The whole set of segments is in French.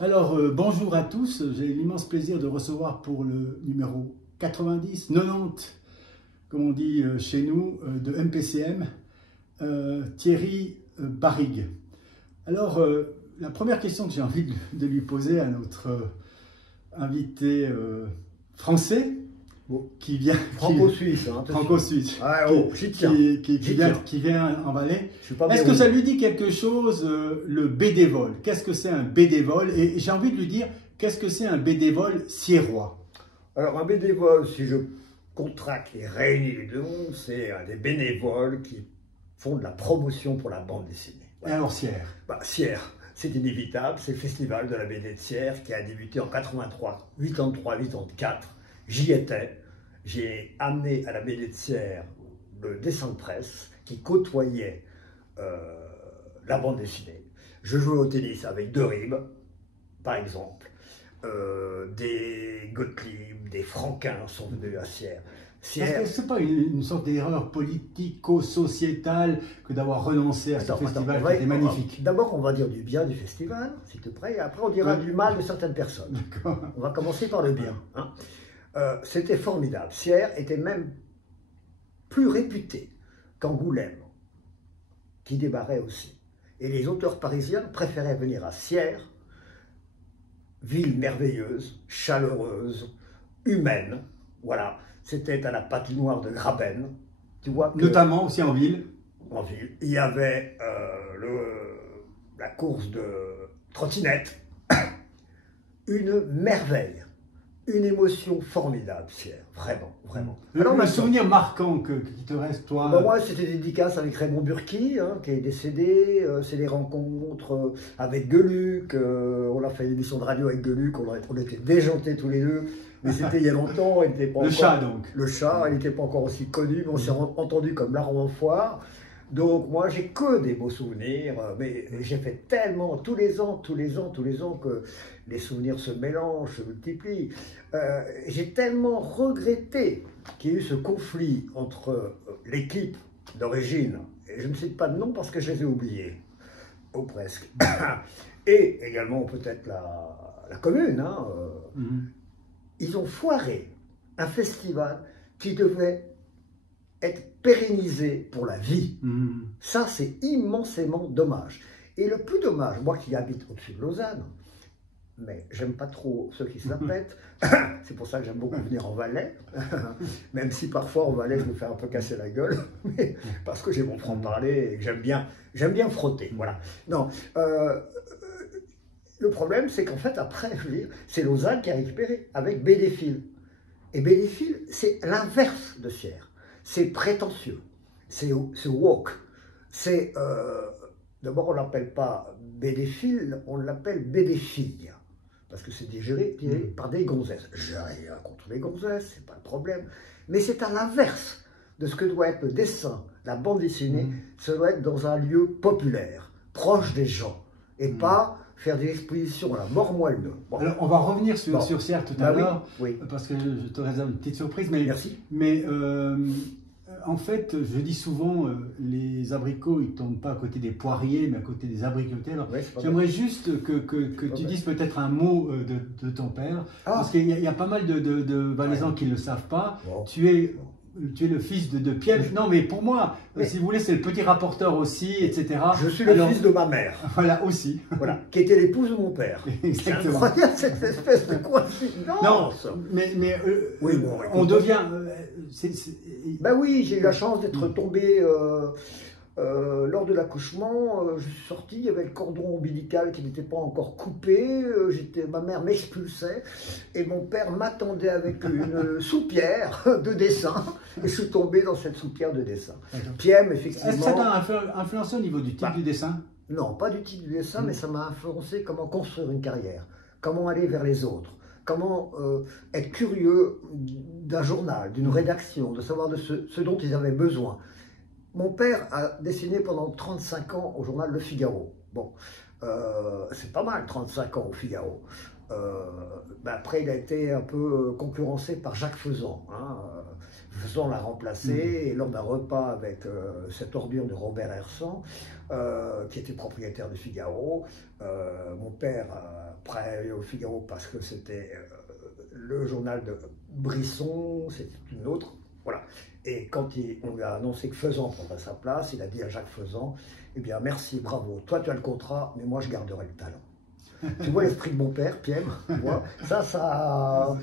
Alors, bonjour à tous. J'ai l'immense plaisir de recevoir pour le numéro 90, 90, comme on dit chez nous, de MPCM, Thierry Barrigue. Alors, la première question que j'ai envie de lui poser à notre invité français, qui vient franco-suisse, franco-suisse, qui vient en Valais. Est-ce que ça lui dit quelque chose, le bénévole? Qu'est-ce que c'est un bénévole? Et j'ai envie de lui dire, qu'est-ce que c'est un bénévole siérois? Alors un bénévole, si je contracte et réunis les deux mondes, c'est des bénévoles qui font de la promotion pour la bande dessinée. Voilà. Et alors Sierre? Sierre, c'est inévitable, c'est le festival de la BD de Sierre qui a débuté en 83, 84. J'y étais, j'ai amené à la BD de Sierre le dessin de presse qui côtoyait la bande dessinée. Je jouais au tennis avec De Rib, par exemple. Des Gottlieb, des Franquin sont venus à Sierre. Est-ce que ce n'est pas une sorte d'erreur politico-sociétale que d'avoir renoncé à ce festival qui était magnifique? D'abord, on va dire du bien du festival, s'il te plaît, et après on dira du mal de certaines personnes. On va commencer par le bien. Hein. C'était formidable. Sierre était même plus réputé qu'Angoulême, qui débarrait aussi. Et les auteurs parisiens préféraient venir à Sierre, ville merveilleuse, chaleureuse, humaine. Voilà, c'était à la patinoire de Graben. Tu vois que, notamment aussi en ville. En ville, il y avait la course de trottinette. Une merveille. Une émotion formidable, Sierre, vraiment, vraiment. Alors, un souvenir marquant qui te reste, toi? Moi, c'était des dédicaces avec Raymond Burki, qui est décédé. C'est des rencontres avec Gueluc. On a fait une émission de radio avec Gueluc. On était déjantés tous les deux. Mais c'était il y a longtemps. Il était pas le chat, donc. Le chat, il n'était pas encore aussi connu. Mais on s'est entendu comme larron en foire. Donc moi, j'ai que des beaux souvenirs, mais j'ai fait tellement, tous les ans, que les souvenirs se mélangent, se multiplient. J'ai tellement regretté qu'il y ait eu ce conflit entre l'équipe d'origine, et je ne cite pas de nom parce que je les ai oubliés, ou presque, et également peut-être la commune. Ils ont foiré un festival qui devait être pérennisé pour la vie. Ça, c'est immensément dommage. Et le plus dommage, moi qui habite au-dessus de Lausanne, mais j'aime pas trop ceux qui se la pètent, c'est pour ça que j'aime beaucoup venir en Valais, même si parfois en Valais je me fais un peu casser la gueule, mais parce que j'ai mon franc-parler et que j'aime bien frotter, voilà. Non, le problème c'est qu'en fait après, je veux dire, c'est Lausanne qui a récupéré avec BDFil. Et BDFil, c'est l'inverse de Sierre. C'est prétentieux, c'est woke, c'est... D'abord, on ne l'appelle pas BD-fil, on l'appelle BD-fille, parce que c'est digéré par des gonzesses. J'ai rien contre les gonzesses, c'est pas le problème, mais c'est à l'inverse de ce que doit être le dessin, la bande dessinée, ça doit être dans un lieu populaire, proche des gens, et pas faire des expositions à la mort moelle. Bon. Alors, on va revenir sur Sierre tout à l'heure, oui. Parce que je te réserve une petite surprise. Mais, merci. Mais en fait, je dis souvent, les abricots, ils ne tombent pas à côté des poiriers, mais à côté des abricotiers. Alors, j'aimerais juste que tu dises peut-être un mot de ton père, parce qu'il y a pas mal de Valaisans qui ne le savent pas. Tu es le fils de Pierre. Non, mais pour moi, si vous voulez, c'est le petit rapporteur aussi, etc. Je suis le fils de ma mère. Voilà, aussi. Voilà, qui était l'épouse de mon père. C'est incroyable, cette espèce de coïncidence. Non, mais oui, bon, on devient... Ben oui, j'ai eu la chance d'être tombé... lors de l'accouchement, je suis sorti, il y avait le cordon ombilical qui n'était pas encore coupé, ma mère m'expulsait et mon père m'attendait avec une soupière de dessin et je suis tombé dans cette soupière de dessin. Pierre, effectivement... Est-ce que ça t'a influencé au niveau du type du dessin? Non, pas du type du dessin, mais ça m'a influencé comment construire une carrière, comment aller vers les autres, comment être curieux d'un journal, d'une rédaction, de savoir de ce dont ils avaient besoin. Mon père a dessiné pendant 35 ans au journal Le Figaro. Bon, c'est pas mal, 35 ans au Figaro. Après, il a été un peu concurrencé par Jacques Faisan. Faisan l'a remplacé, et lors d'un repas avec cette ordure de Robert Hersan, qui était propriétaire du Figaro, mon père après au Figaro parce que c'était le journal de Brisson, c'était une autre. Voilà. Et quand on lui a annoncé que Faisan prendrait sa place, il a dit à Jacques Faisan, eh bien merci, bravo, toi tu as le contrat, mais moi je garderai le talent. Tu vois l'esprit de mon père, Pierre, ça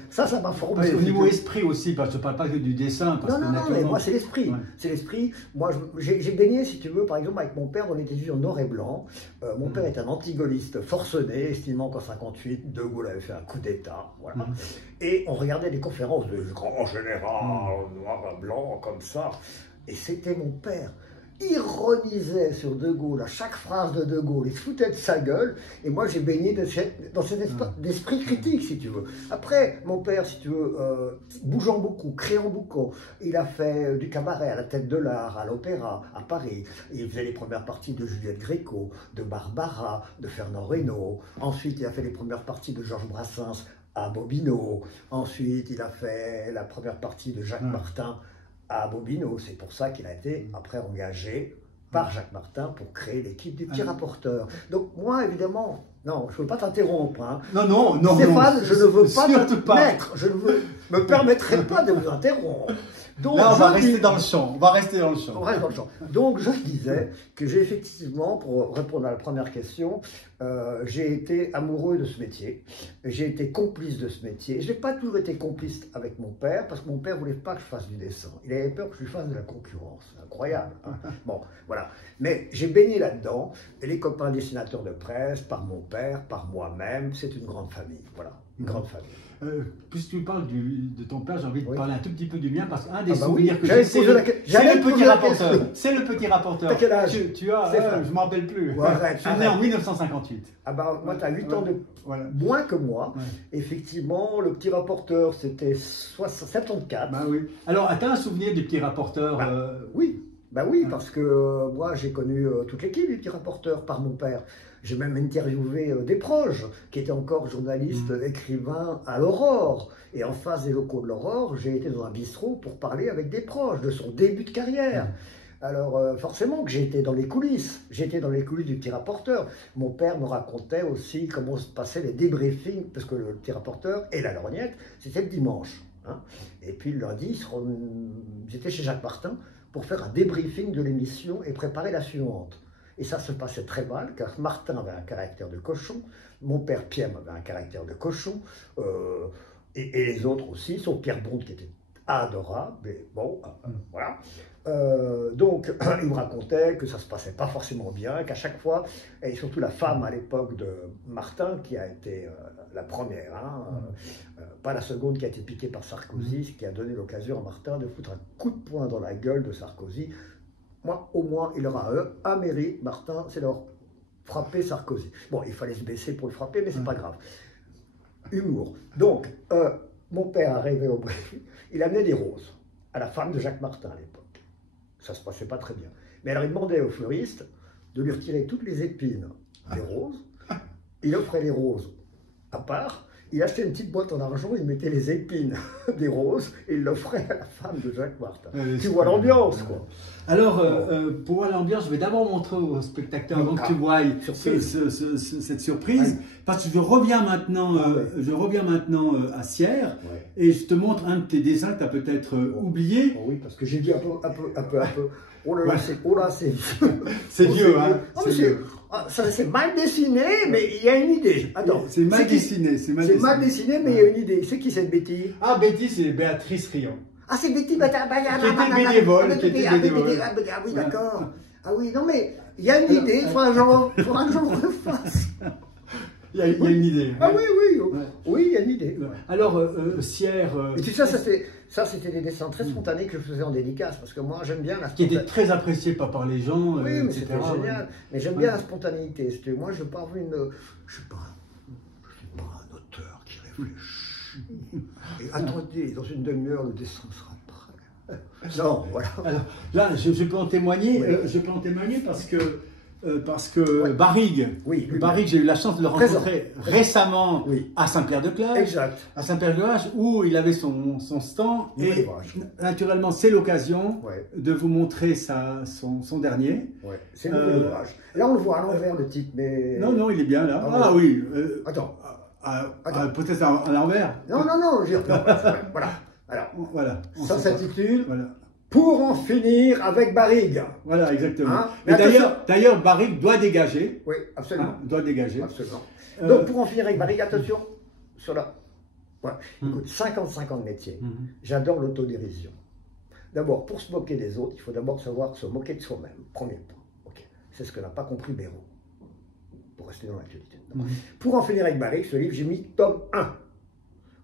m'a formé. Parce qu'au niveau esprit aussi, parce que je ne parle pas que du dessin. Parce non, mais moi c'est l'esprit. Ouais. C'est l'esprit. Moi j'ai baigné, si tu veux, par exemple avec mon père, on était vus en noir et blanc. Mon père est un anti-gaulliste forcené, estimant qu'en 58, De Gaulle avait fait un coup d'État. Voilà. Et on regardait des conférences de grands généraux, noir et blanc, comme ça. Et c'était mon père. Ironisait sur De Gaulle, à chaque phrase de Gaulle, il se foutait de sa gueule, et moi j'ai baigné dans cet esprit critique, si tu veux. Après, mon père, si tu veux, bougeant beaucoup, créant beaucoup, il a fait du cabaret à la Tête de l'Art, à l'Opéra, à Paris. Il faisait les premières parties de Juliette Gréco, de Barbara, de Fernand Reynaud. Ensuite, il a fait les premières parties de Georges Brassens à Bobino. Ensuite, il a fait la première partie de Jacques Martin à Bobino. C'est pour ça qu'il a été après engagé par Jacques Martin pour créer l'équipe du Petit Rapporteur. Donc moi, évidemment, non, je ne veux pas t'interrompre. Hein. Non, Stéphane, je ne veux surtout pas mettre, je ne me permettrai pas de vous interrompre. Donc, là, on va rester dans le champ. On va rester dans le champ. On reste dans le champ. Donc, je disais que j'ai effectivement, pour répondre à la première question, j'ai été amoureux de ce métier. J'ai été complice de ce métier. Je n'ai pas toujours été complice avec mon père, parce que mon père ne voulait pas que je fasse du dessin. Il avait peur que je lui fasse de la concurrence. Incroyable. Hein. Bon, voilà. Mais j'ai baigné là-dedans. Et les copains dessinateurs de presse, par mon père, par moi-même, c'est une grande famille. Voilà, une grande famille. Puisque tu parles de ton père, j'ai envie de parler un tout petit peu du mien, parce qu'un des souvenirs que j'ai, c'est le Petit Rapporteur. C'est le Petit Rapporteur. T'as quel âge? Tu as, je ne m'en rappelle plus. Arrête, je suis né en 1958. Ah bah, moi, tu as 8 ans de moins que moi. Ouais. Effectivement, le Petit Rapporteur, c'était 74. Bah oui. Alors, as-tu un souvenir du Petit Rapporteur? Oui. Bah oui, parce que moi, j'ai connu toute l'équipe du Petit Rapporteur par mon père. J'ai même interviewé des proches qui étaient encore journalistes, écrivains à l'Aurore. Et en face des locaux de l'Aurore, j'ai été dans un bistrot pour parler avec des proches de son début de carrière. Alors forcément que j'ai été dans les coulisses. J'étais dans les coulisses du Petit Rapporteur. Mon père me racontait aussi comment se passaient les débriefings, parce que le Petit Rapporteur et la lorgnette, c'était le dimanche. Hein. Et puis le lundi, j'étais chez Jacques Martin pour faire un débriefing de l'émission et préparer la suivante. Et ça se passait très mal, car Martin avait un caractère de cochon, mon père Pierre avait un caractère de cochon, et les autres aussi, sauf Pierre Bond qui était adorable, mais bon, voilà. Donc, il me racontait que ça se passait pas forcément bien, qu'à chaque fois, et surtout la femme à l'époque de Martin, qui a été la première, hein, pas la seconde qui a été piquée par Sarkozy, ce qui a donné l'occasion à Martin de foutre un coup de poing dans la gueule de Sarkozy. Moi, au moins, il aura un mérite, Martin, c'est leur frapper Sarkozy. Bon, il fallait se baisser pour le frapper, mais c'est pas grave. Humour. Donc, mon père arrivait au briefing, il amenait des roses à la femme de Jacques Martin à l'époque. Ça se passait pas très bien. Mais alors, il demandait au fleuriste de lui retirer toutes les épines des roses. Il offrait les roses à part. Il achetait une petite boîte en argent, il mettait les épines des roses et il l'offrait à la femme de Jacques Martin. Tu vois l'ambiance, quoi. Alors, pour voir l'ambiance, je vais d'abord montrer aux spectateurs avant que tu voies cette surprise, parce que je reviens maintenant, à Sierre, et je te montre un de tes dessins que tu as peut-être oublié. Oui, parce que j'ai dit un peu. Oh là là, c'est c'est vieux, hein. C'est mal dessiné, mais il y a une idée. Attends. C'est mal dessiné, c'est mal dessiné, mais il y a une idée. C'est qui cette Betty? Ah, Betty, c'est Béatrice Riant. Ah, c'est Betty, qui était bénévole. Ah oui, d'accord. Ah oui, non mais, il y a une idée, il faudra que je le refasse. Il y a une idée. Ah oui, il y a une idée. Alors, Sierre... Et tu sais, ça c'était des dessins très spontanés que je faisais en dédicace, parce que moi j'aime bien la spontanéité. Qui était très apprécié par les gens, oui, mais c'était génial. Mais j'aime bien la spontanéité. Moi, je ne suis pas un auteur qui réfléchit. Et attendez, dans une demi-heure, le dessin sera prêt. Non, voilà. Alors, là, je peux en témoigner. Je peux en témoigner parce que Barrigue, j'ai eu la chance de le rencontrer récemment à Saint-Pierre-de-Clage. Exact. À Saint-Pierre-de-Clage, où il avait son stand. Et naturellement, c'est l'occasion de vous montrer son dernier. C'est le nouvel ouvrage. Là, on le voit à l'envers, le titre, mais... Non, il est bien là. Ah oui. Attends. Peut-être à l'envers. Non, voilà. Alors, voilà. Ça s'intitule voilà. Pour en finir avec Barrigue. Voilà, exactement. Hein? Mais d'ailleurs, Barrigue doit dégager. Oui, absolument. Hein, doit dégager. Absolument. Donc, pour en finir avec Barrigue, attention, sur la... Ouais. Écoute, 55 ans de métier. J'adore l'autodérision. D'abord, pour se moquer des autres, il faut d'abord savoir se moquer de soi-même. Premier point. Okay. C'est ce que n'a pas compris Béraud. Pour rester dans l'actualité. Pour en finir avec Barrigue, ce livre, j'ai mis tome 1.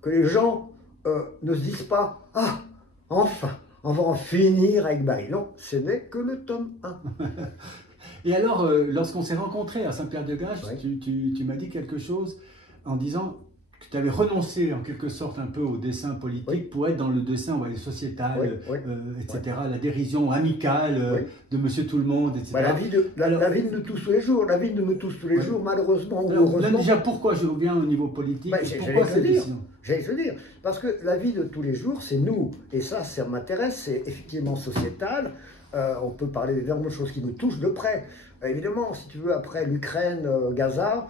Que les gens ne se disent pas « Ah, enfin, on va en finir avec Barrigue ». Non, ce n'est que le tome 1. Et alors, lorsqu'on s'est rencontrés à Saint-Pierre-de-Gages, tu m'as dit quelque chose en disant que tu avais renoncé en quelque sorte un peu au dessin politique pour être dans le dessin sociétal, etc., la dérision amicale de Monsieur Tout-le-Monde, etc. Bah, la vie de nous tous tous les jours, la vie de nous tous les jours, malheureusement ou heureusement. Là, déjà, pourquoi je reviens au niveau politique, pourquoi cette décision? J'allais te dire, parce que la vie de tous les jours, c'est nous, et ça m'intéresse, c'est effectivement sociétal. On peut parler d'énormément de choses qui nous touchent de près. Évidemment, si tu veux, après l'Ukraine, Gaza,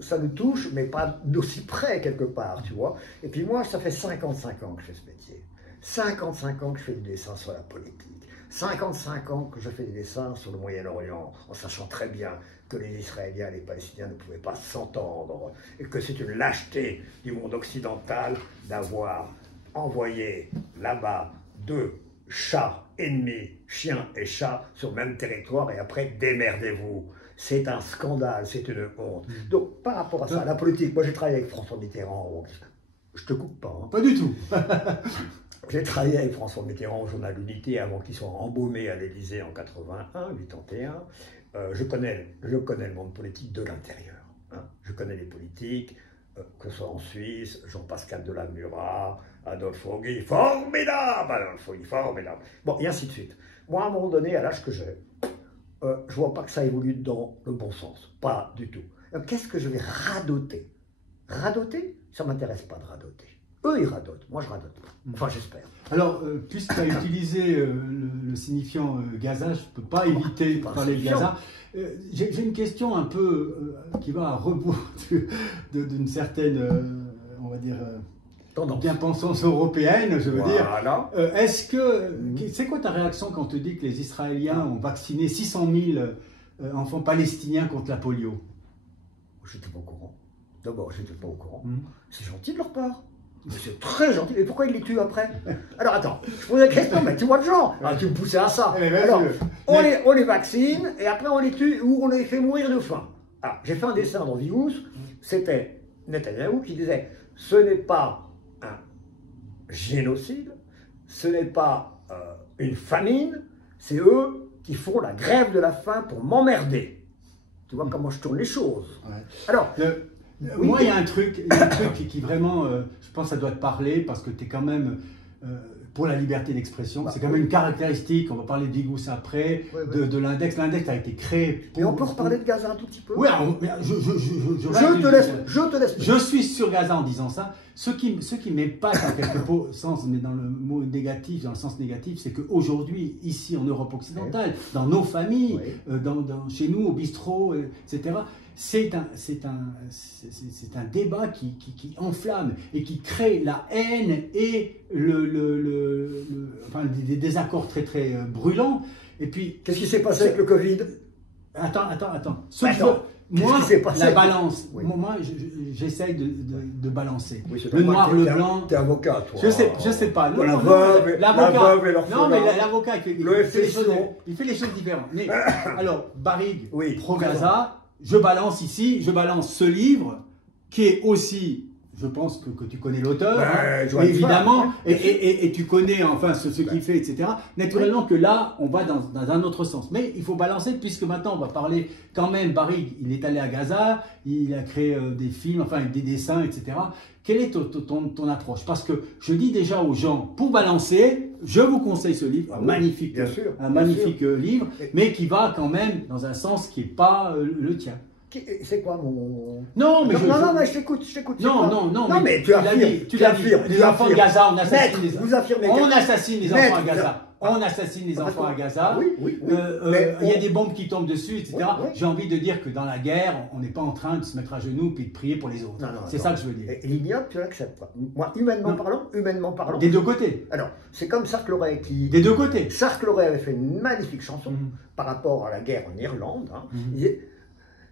ça nous touche, mais pas d'aussi près quelque part, tu vois. Et puis moi, ça fait 55 ans que je fais ce métier. 55 ans que je fais du dessin sur la politique. 55 ans que je fais des dessins sur le Moyen-Orient, en sachant très bien que les Israéliens et les Palestiniens ne pouvaient pas s'entendre, et que c'est une lâcheté du monde occidental d'avoir envoyé là-bas 2 chats ennemis, chiens et chats, sur le même territoire, et après, démerdez-vous. C'est un scandale, c'est une honte. Donc, par rapport à ça, la politique, moi j'ai travaillé avec François Mitterrand, je te coupe pas. Hein. Pas du tout. J'ai travaillé avec François Mitterrand au journal Unité avant qu'il soit embaumé à l'Élysée en 81, 81. Je connais le monde politique de l'intérieur. Hein. Je connais les politiques, que ce soit en Suisse, Jean-Pascal Delamura, Adolphe Roguy, formidable, Adolphe Roguy, formidable. Bon, et ainsi de suite. Moi, à un moment donné, à l'âge que j'ai, je vois pas que ça évolue dans le bon sens. Pas du tout. Qu'est-ce que je vais radoter? Radoter? Ça m'intéresse pas de radoter. Eux, ils radotent. Moi, je radote pas. Enfin, j'espère. Alors, puisque tu as utilisé le signifiant Gaza, je ne peux pas éviter de parler de Gaza. J'ai une question un peu qui va à rebours d'une certaine, on va dire, bien-pensance européenne, je veux dire. Est-ce que, c'est quoi ta réaction quand on te dit que les Israéliens ont vacciné 600 000 enfants palestiniens contre la polio? Je n'étais pas au courant. D'abord, je n'étais pas au courant. C'est gentil de leur part. C'est très gentil. Et pourquoi ils les tuent après? Alors attends, je pose la question, mais tu vois le genre. Alors, tu me poussais à ça. Alors, on les vaccine et après on les tue ou on les fait mourir de faim. Alors, j'ai fait un dessin dans Vious, c'était Netanyahou qui disait ce n'est pas un génocide, ce n'est pas une famine, c'est eux qui font la grève de la faim pour m'emmerder. Tu vois comment je tourne les choses. Alors, moi, il y a un truc qui vraiment, je pense que ça doit te parler parce que tu es quand même pour la liberté d'expression. C'est quand même une caractéristique, on va parler d'Igous après, de l'index. L'index a été créé pour... Et on peut reparler de Gaza un tout petit peu? Oui, je te laisse. Je suis sur Gaza en disant ça. Ce qui m'épate en quelque sens, mais dans le mot négatif, dans le sens négatif, c'est qu'aujourd'hui, ici en Europe occidentale, dans nos familles, chez nous, au bistrot, etc., c'est un débat qui enflamme et qui crée la haine et des désaccords très très brûlants. Et puis, qu'est-ce qui s'est passé avec le Covid? Attends. Moi, la balance, moi j'essaye de balancer. Le noir, le blanc. T'es avocat, toi. Je sais pas. La veuve et l'orphelin. Non, mais l'avocat, il fait les choses différentes. Mais, alors, Barrigue, pro-Gaza, je balance ce livre qui est aussi, je pense que tu connais l'auteur, évidemment, et tu connais enfin ce qu'il fait, etc. Naturellement que là, on va dans un autre sens. Mais il faut balancer, puisque maintenant, on va parler quand même, Barrigue, il est allé à Gaza, il a créé des films, enfin des dessins, etc. Quelle est ton approche? Parce que je dis déjà aux gens, pour balancer, je vous conseille ce livre, un magnifique livre, mais qui va quand même dans un sens qui n'est pas le tien. C'est quoi mon... Non, mais je t'écoute. Non, mais tu l'as dit. Les enfants de Gaza, on assassine les enfants à Gaza. on assassine les enfants à Gaza, oui, il y a des bombes qui tombent dessus, etc. Oui. J'ai envie de dire que dans la guerre, on n'est pas en train de se mettre à genoux puis de prier pour les autres. C'est ça que je veux dire. Et l'ignoble, tu l'acceptes pas. Moi, humainement parlant. Des deux côtés. Alors, c'est comme Sark-Loret qui... Des deux côtés. Sark-Loret avait fait une magnifique chanson par rapport à la guerre en Irlande. Hein. Il disait,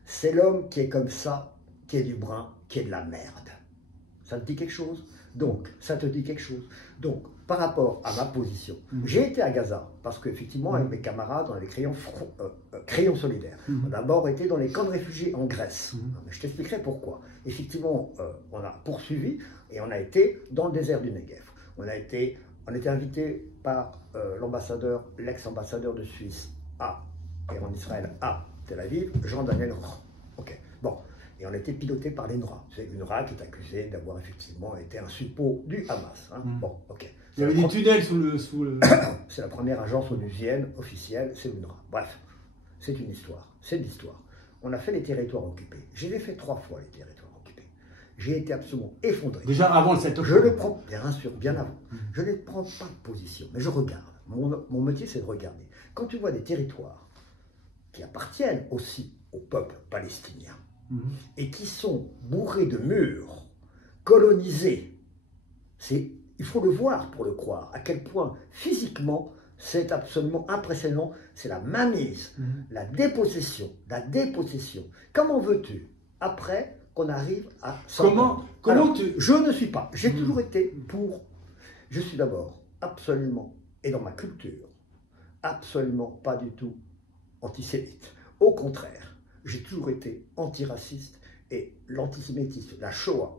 c'est l'homme qui est comme ça, qui est du brun, qui est de la merde. Ça te dit quelque chose? Donc, ça te dit quelque chose. Donc, par rapport à ma position, j'ai été à Gaza, parce qu'effectivement, avec mes camarades, on avait Crayons solidaires. On a d'abord été dans les camps de réfugiés en Grèce. Mais je t'expliquerai pourquoi. Effectivement, on a poursuivi et on a été dans le désert du Negev. On était invité par l'ambassadeur, l'ex-ambassadeur de Suisse et en Israël à Tel Aviv, Jean-Daniel Roch. Ok, bon. Et on a été piloté par l'UNRWA. C'est l'UNRWA qui est accusé d'avoir effectivement été un suppôt du Hamas. Hein. Bon, ok. Il y avait des tunnels sous le... C'est la première agence onusienne officielle, c'est l'UNRWA. Bref, c'est une histoire. C'est de l'histoire. On a fait les territoires occupés. J'ai fait 3 fois les territoires occupés. J'ai été absolument effondré. Déjà avant le 7 octobre. Je ne prends, bien sûr, bien avant. Je ne prends pas de position, mais je regarde. Mon métier, c'est de regarder. Quand tu vois des territoires qui appartiennent aussi au peuple palestinien, et qui sont bourrés de murs, colonisés. Il faut le voir pour le croire, à quel point physiquement c'est absolument impressionnant, c'est la mainmise, la dépossession. Comment veux-tu, après qu'on arrive à s'entendre? Comment tu... Je ne suis pas, j'ai toujours été pour, je suis d'abord absolument, et dans ma culture, absolument pas du tout antisémite. Au contraire, j'ai toujours été antiraciste et l'antisémitisme, la Shoah,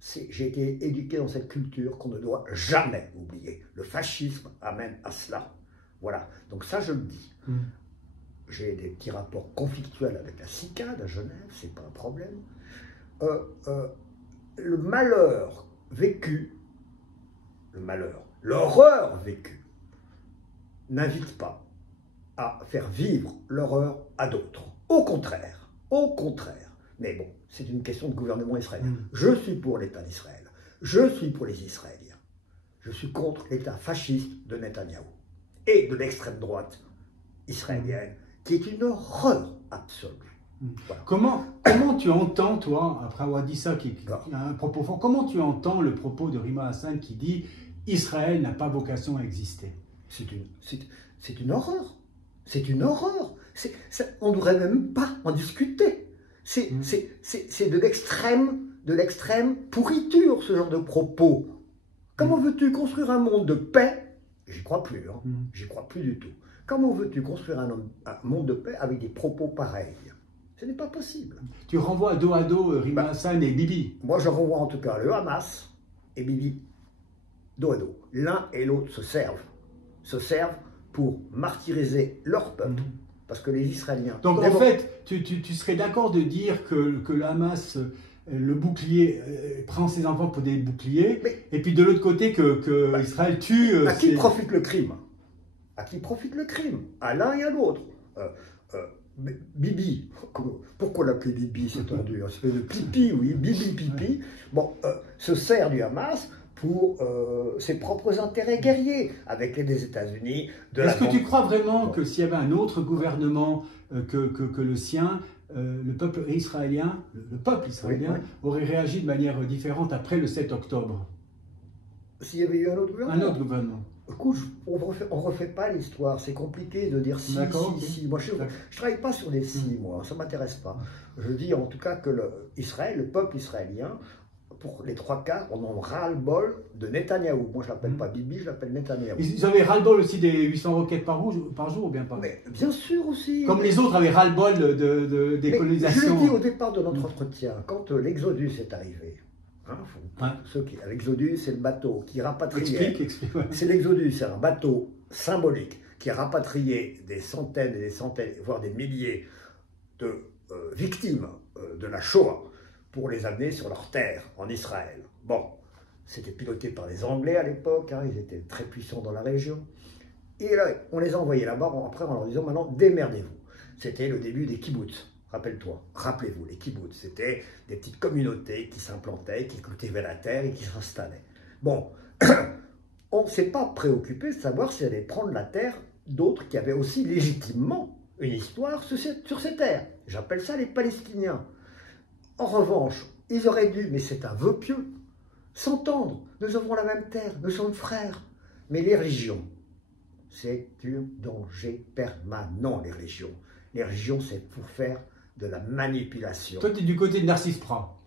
j'ai été éduqué dans cette culture qu'on ne doit jamais oublier. Le fascisme amène à cela. Voilà, donc ça je le dis. J'ai des petits rapports conflictuels avec la CICAD à Genève, c'est pas un problème. Le malheur vécu, l'horreur vécue, n'invite pas à faire vivre l'horreur à d'autres. Au contraire. Mais bon, c'est une question de gouvernement israélien. Je suis pour l'État d'Israël. Je suis pour les Israéliens. Je suis contre l'État fasciste de Netanyahou et de l'extrême droite israélienne, qui est une horreur absolue. Voilà. Comment tu entends, toi, après avoir dit ça, qui a un propos fort, comment tu entends le propos de Rima Hassan qui dit « Israël n'a pas vocation à exister » C'est une horreur. C'est une horreur. On ne devrait même pas en discuter. C'est de l'extrême pourriture, ce genre de propos. Comment veux-tu construire un monde de paix? J'y crois plus, hein. J'y crois plus du tout. Comment veux-tu construire un monde de paix avec des propos pareils? Ce n'est pas possible. Tu renvoies dos à dos Rima Hassan et Bibi. Moi, je renvoie en tout cas le Hamas et Bibi dos à dos. L'un et l'autre se servent pour martyriser leur peuple. Parce que les Israéliens... Donc en fait, tu serais d'accord de dire que le Hamas, le bouclier, prend ses enfants pour des boucliers, et puis de l'autre côté que Israël tue... à qui profite le crime? À qui profite le crime? À l'un et à l'autre. Bibi, pourquoi l'appeler Bibi? C'est un espèce de pipi, oui, Bibi pipi, bon, se sert du Hamas pour ses propres intérêts guerriers, avec l'aide des États-Unis. Est-ce que tu crois vraiment que s'il y avait un autre gouvernement que le sien, le peuple israélien, aurait réagi de manière différente après le 7 octobre? S'il y avait eu un autre gouvernement? Un autre gouvernement. Écoute, on ne refait pas l'histoire, c'est compliqué de dire si. Moi, je ne travaille pas sur des si, moi, ça ne m'intéresse pas. Je dis en tout cas que le peuple israélien, pour les 3 quarts, on en ras-le-bol de Netanyahou. Moi, je ne l'appelle pas Bibi, je l'appelle Netanyahou. Ils avaient ras-le-bol aussi des 800 roquettes par jour ou bien pas? Mais bien sûr aussi. Comme les autres avaient ras-le-bol des colonisations. Je l'ai dit au départ de notre entretien, quand l'Exodus est arrivé, l'Exodus, c'est le bateau qui rapatriait. Explique. C'est l'Exodus, c'est un bateau symbolique qui a rapatrié des centaines et des centaines, voire des milliers de victimes de la Shoah pour les amener sur leur terre, en Israël. Bon, c'était piloté par les Anglais à l'époque, hein, ils étaient très puissants dans la région. Et là, on les a envoyés là-bas, après en leur disant maintenant, démerdez-vous. C'était le début des kibbutz. Rappelez-vous, les kibbutz, c'était des petites communautés qui s'implantaient, qui cultivaient la terre et qui s'installaient. Bon, on ne s'est pas préoccupé de savoir si allait prendre la terre d'autres qui avaient aussi légitimement une histoire sur ces terres. J'appelle ça les Palestiniens. En revanche, ils auraient dû, mais c'est un vœu pieux, s'entendre. Nous avons la même terre, nous sommes frères. Mais les religions, c'est un danger permanent, les religions. Les religions, c'est pour faire de la manipulation. Toi, tu es du côté de Narcisse Prat.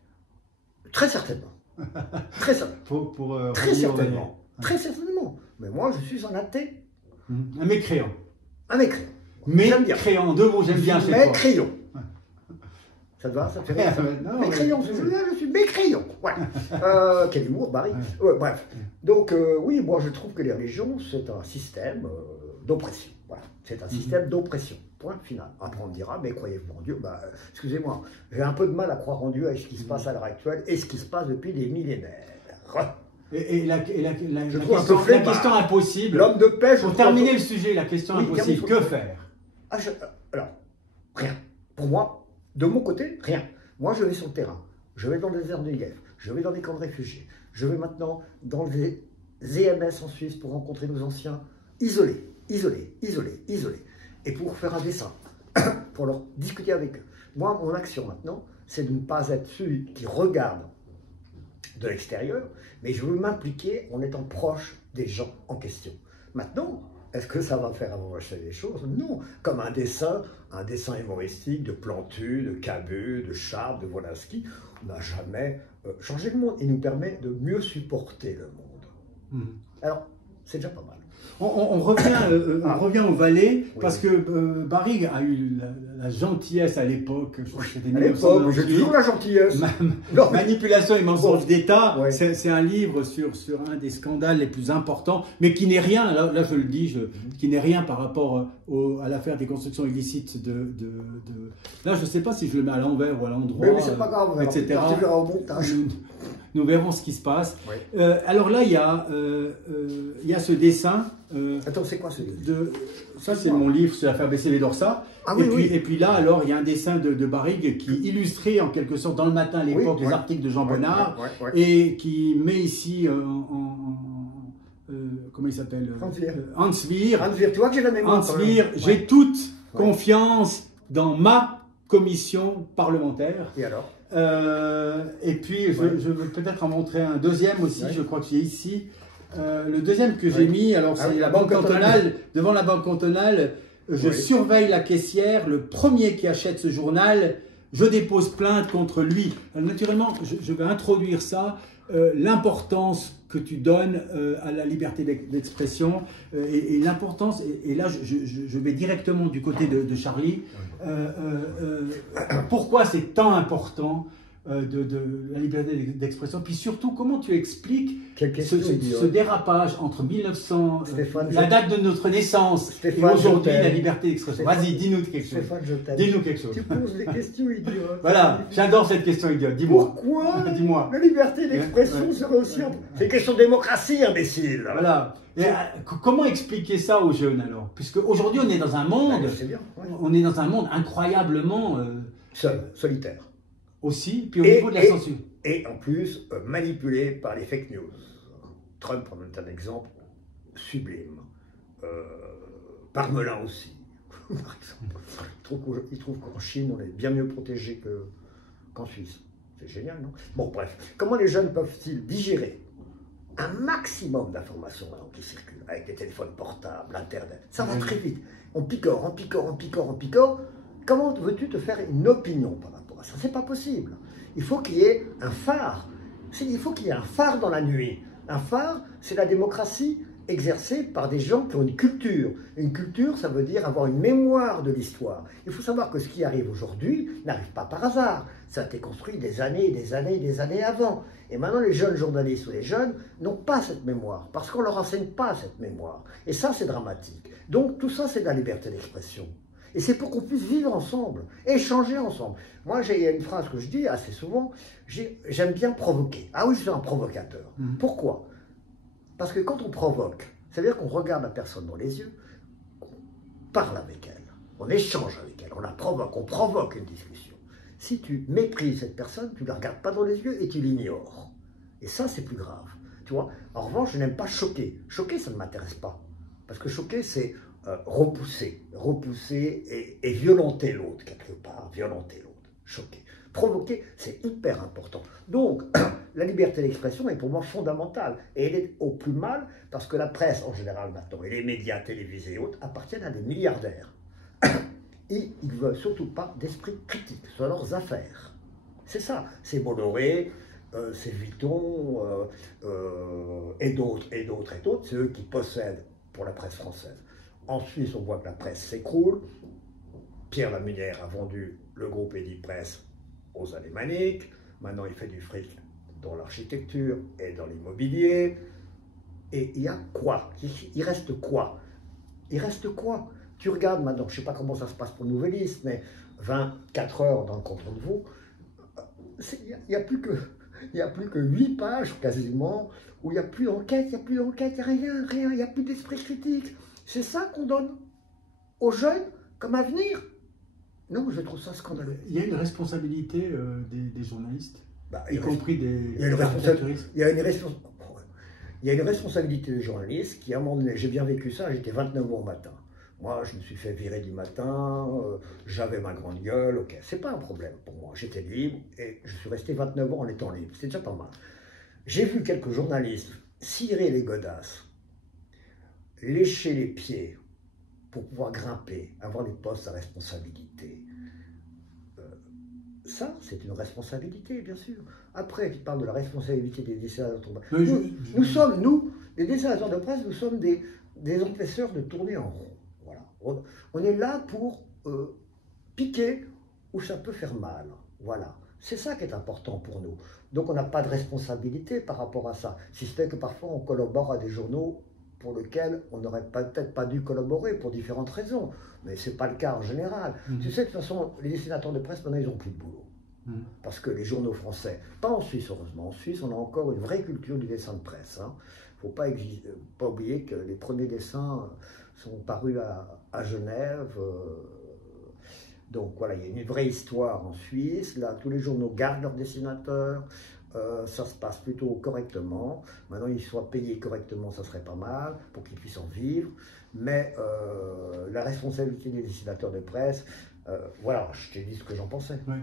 Très certainement. Très certainement. Très certainement. Très certainement. Mais moi, je suis un athée. Un mécréant. Un mécréant. Mécréant, deux mots, j'aime bien chez toi. Mécréant. Ça te va, ça te fait rire? Mécréant, je suis mécréant. Voilà. Quel humour, Barry. Ouais, bref. Donc, oui, moi, je trouve que les religions, c'est un système d'oppression. Voilà. C'est un système d'oppression. Point final. Après, on me dira, mais croyez-vous en Dieu? Bah, excusez-moi, j'ai un peu de mal à croire en Dieu avec ce qui se passe à l'heure actuelle et ce qui se passe depuis des millénaires. Et la question impossible. L'homme de paix, pour terminer le sujet, la question impossible, que faire? Alors, rien. Pour moi, de mon côté, rien. Moi, je vais sur le terrain. Je vais dans le désert du Negev. Je vais dans les camps de réfugiés. Je vais maintenant dans les EMS en Suisse pour rencontrer nos anciens isolés. Et pour faire un dessin, pour leur discuter avec eux. Moi, mon action maintenant, c'est de ne pas être celui qui regarde de l'extérieur, mais je veux m'impliquer en étant proche des gens en question. Maintenant, est-ce que ça va faire avancer les choses? Non. Comme un dessin humoristique de Plantu, de Cabu, de Chartres, de Wolanski, n'a jamais changé le monde et nous permet de mieux supporter le monde. Alors, c'est déjà pas mal. On revient au Valais, parce que Barrigue a eu la gentillesse à l'époque, j'ai toujours la gentillesse. Manipulation et mensonge d'État, c'est un livre sur un des scandales les plus importants, mais qui n'est rien, là je le dis, qui n'est rien par rapport à l'affaire des constructions illicites Là je ne sais pas si je le mets à l'envers ou à l'endroit, mais c'est pas grave, etc. Nous verrons ce qui se passe. Alors là, il y a ce dessin. Attends, c'est quoi ce livre? Ça, c'est mon livre sur l'affaire Bessé-les-Dorsat. Et puis là, alors, il y a un dessin de Barrigue qui illustrait en quelque sorte dans le matin à l'époque les articles de Jean Bonnard et qui met ici comment il s'appelle? Hans Wier. Tu vois que j'ai la mémoire. Hans Wier, j'ai toute confiance dans ma commission parlementaire. Et alors? Et puis, je veux peut-être en montrer un deuxième aussi, je crois que j'ai ici. Le deuxième que j'ai mis, alors c'est la Banque cantonale, devant la Banque cantonale, je surveille la caissière, le premier qui achète ce journal, je dépose plainte contre lui. Alors, naturellement, je vais introduire ça, l'importance que tu donnes à la liberté d'expression et l'importance, et là je vais directement du côté de Charlie, pourquoi c'est tant important de la liberté d'expression, puis surtout comment tu expliques ce dérapage entre 1900, la date de notre naissance et aujourd'hui la liberté d'expression. Vas-y, dis-nous quelque chose. Dis-nous quelque chose. Tu poses des questions idiotes. Voilà, j'adore cette question idiote. Dis-moi. Pourquoi dis-moi. La liberté d'expression serait aussi... C'est une question de démocratie, imbécile. Voilà. Et, comment expliquer ça aux jeunes alors? Puisque aujourd'hui on est dans un monde, on est dans un monde incroyablement solitaire. Aussi, puis au niveau de la censure. Et en plus, manipulé par les fake news. Trump en est un exemple sublime. Parmelin aussi, par exemple. Il trouve qu'en Chine, on est bien mieux protégé qu'en Suisse. C'est génial, non? Bon, bref. Comment les jeunes peuvent-ils digérer un maximum d'informations qui circulent avec des téléphones portables, Internet? Ça va très vite. On picore. Comment veux-tu te faire une opinion par rapport à ça? C'est pas possible. Il faut qu'il y ait un phare. Il faut qu'il y ait un phare dans la nuit. Un phare, c'est la démocratie exercée par des gens qui ont une culture. Une culture, ça veut dire avoir une mémoire de l'histoire. Il faut savoir que ce qui arrive aujourd'hui n'arrive pas par hasard. Ça a été construit des années avant. Et maintenant, les jeunes journalistes ou les jeunes n'ont pas cette mémoire, parce qu'on ne leur enseigne pas cette mémoire. Et ça, c'est dramatique. Donc, tout ça, c'est de la liberté d'expression. Et c'est pour qu'on puisse vivre ensemble, échanger ensemble. Moi, il y a une phrase que je dis assez souvent, j'aime bien provoquer. Ah oui, je suis un provocateur. Pourquoi? Parce que quand on provoque, c'est-à-dire qu'on regarde la personne dans les yeux, on parle avec elle, on échange avec elle, on la provoque, on provoque une discussion. Si tu méprises cette personne, tu ne la regardes pas dans les yeux et tu l'ignores. Et ça, c'est plus grave. tu vois. En revanche, je n'aime pas choquer. Choquer, ça ne m'intéresse pas. Parce que choquer, c'est repousser et violenter l'autre, quelque part, violenter l'autre, choquer. Provoquer, c'est hyper important. Donc, la liberté d'expression est pour moi fondamentale. Et elle est au plus mal parce que la presse, en général maintenant, et les médias télévisés et autres, appartiennent à des milliardaires. Et ils ne veulent surtout pas d'esprit critique sur leurs affaires. C'est ça, c'est Bolloré, c'est Vuitton, et d'autres, c'est eux qui possèdent pour la presse française. En Suisse, on voit que la presse s'écroule. Pierre Lamunière a vendu le groupe Edipresse aux Alémaniques. Maintenant, il fait du fric dans l'architecture et dans l'immobilier. Et il y a quoi? Il reste quoi? Il reste quoi? Tu regardes maintenant, je ne sais pas comment ça se passe pour Nouvelliste, mais 24 heures dans le canton de Vaud, il n'y a plus que 8 pages quasiment, où il n'y a plus d'enquête, il n'y a rien, il n'y a plus d'esprit critique. C'est ça qu'on donne aux jeunes comme avenir. Non, je trouve ça scandaleux. Il y a une responsabilité des journalistes, y compris des caricaturistes. Il y a une responsabilité des journalistes qui, à un moment donné, j'ai bien vécu ça, j'étais 29 ans au matin. Moi, je me suis fait virer du matin, j'avais ma grande gueule, ok, c'est pas un problème pour moi, j'étais libre et je suis resté 29 ans en étant libre, c'est déjà pas mal. J'ai vu quelques journalistes cirer les godasses, lécher les pieds pour pouvoir grimper, avoir des postes à responsabilité. Ça, c'est une responsabilité, bien sûr. Après, tu parles de la responsabilité des dessinateurs de presse. Nous, les dessinateurs de presse, nous sommes des empêcheurs de tourner en rond. Voilà. On est là pour piquer où ça peut faire mal. Voilà. C'est ça qui est important pour nous. Donc on n'a pas de responsabilité par rapport à ça. Si ce n'est que parfois on collabore à des journaux pour lesquels on n'aurait peut-être pas dû collaborer pour différentes raisons. Mais ce n'est pas le cas en général. Tu sais, de toute façon, les dessinateurs de presse, maintenant, ils n'ont plus de boulot. Parce que les journaux français, pas en Suisse heureusement, en Suisse on a encore une vraie culture du dessin de presse. Il ne faut pas oublier que les premiers dessins sont parus à Genève. Donc voilà, il y a une vraie histoire en Suisse. Là, tous les journaux gardent leurs dessinateurs. Ça se passe plutôt correctement. Maintenant, ils soient payés correctement, ça serait pas mal pour qu'ils puissent en vivre. Mais la responsabilité des dessinateurs de presse, voilà, je t'ai dit ce que j'en pensais. Ouais.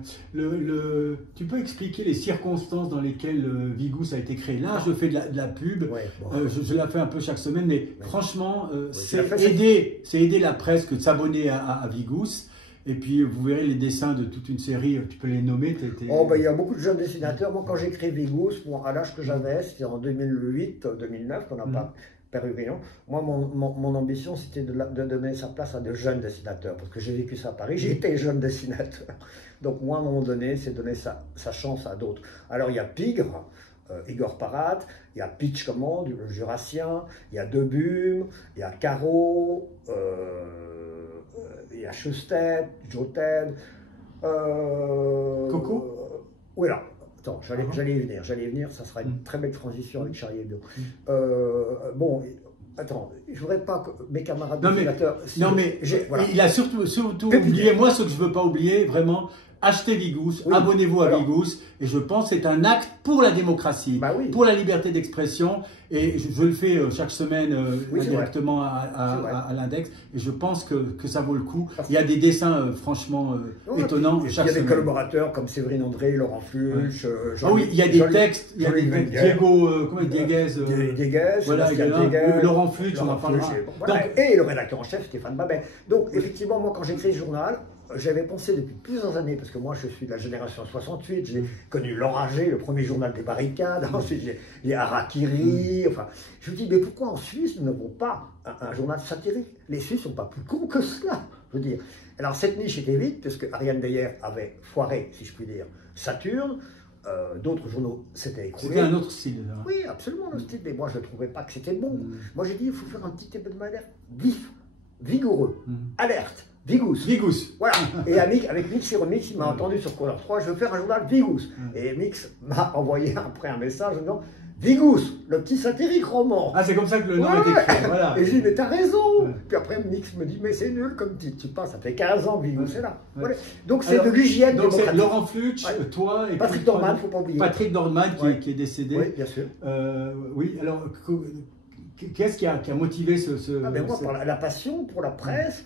Tu peux expliquer les circonstances dans lesquelles Vigous a été créé? Là, je fais de la pub, ouais, bon. Je la fais un peu chaque semaine, mais ouais. Franchement, c'est aider la presse que de s'abonner à Vigous. Et puis, vous verrez les dessins de toute une série, tu peux les nommer. Oh, ben, il y a beaucoup de jeunes dessinateurs. Moi, quand j'ai créé Vigous, à l'âge que j'avais, c'était en 2008-2009, qu'on n'a pas Péruvillon. Moi, mon ambition, c'était de donner sa place à de jeunes dessinateurs, parce que j'ai vécu ça à Paris, j'ai été jeune dessinateur. Donc moi, à un moment donné, c'est donner sa chance à d'autres. Alors, il y a Pigre, Igor Parat, il y a Pitch Command, le Jurassien, il y a Debume, il y a Caro, il y a Schustet, Joten, Coco. Oui, là. Attends, j'allais y venir, ça sera une très belle transition avec Charlie Hebdo. Bon, attends, je voudrais pas que mes camarades dessinateurs... Non mais, voilà. Il a surtout oublié, moi ce que je veux pas oublier, vraiment, achetez Vigous, oui. Abonnez-vous à Vigous, et je pense que c'est un acte pour la démocratie, oui. Pour la liberté d'expression, et je le fais chaque semaine directement à l'index, et je pense que ça vaut le coup. Il y a des dessins franchement étonnants chaque semaine. Il y a des collaborateurs comme Séverine André, Laurent Fluch, oui, il y a des textes, il y a des Diego, comment Dieguez, voilà, Laurent Fluch, on en parlera. Et le rédacteur en chef, Stéphane Babet. Donc effectivement, moi quand j'ai créé le journal, j'avais pensé depuis plusieurs années, parce que moi je suis de la génération 68, j'ai connu l'Enragé, le premier journal des barricades, ensuite les Harakiri, enfin, je me dis, mais pourquoi en Suisse nous n'avons pas un journal satirique? Les Suisses ne sont pas plus cons que cela, je veux dire. Alors cette niche était vide, parce que Ariane Beyer avait foiré, si je puis dire, Saturne, d'autres journaux s'étaient écroulés. C'était un autre style. Là. Oui, absolument, le style, mais moi je ne trouvais pas que c'était bon. Moi j'ai dit, il faut faire un petit hebdomadaire vif, vigoureux, alerte. Vigous. Vigous. Voilà. Et avec Mix et Remix, il m'a entendu sur Couleur 3, je veux faire un journal Vigous. Et Mix m'a envoyé après un message en disant Vigous, le petit satirique roman. Ah, c'est comme ça que le nom est écrit. Voilà. Et j'ai dit, mais t'as raison. Puis après, Mix me dit, mais c'est nul comme titre. Tu penses, ça fait 15 ans que Vigous est là. Voilà. Donc c'est de l'hygiène démocratique. Donc c'est Laurent Flutsch, toi et Patrick Dorman, il ne faut pas oublier. Patrick Dorman qui est décédé. Oui, bien sûr. Oui, alors qu'est-ce qui a motivé moi, la passion pour la presse,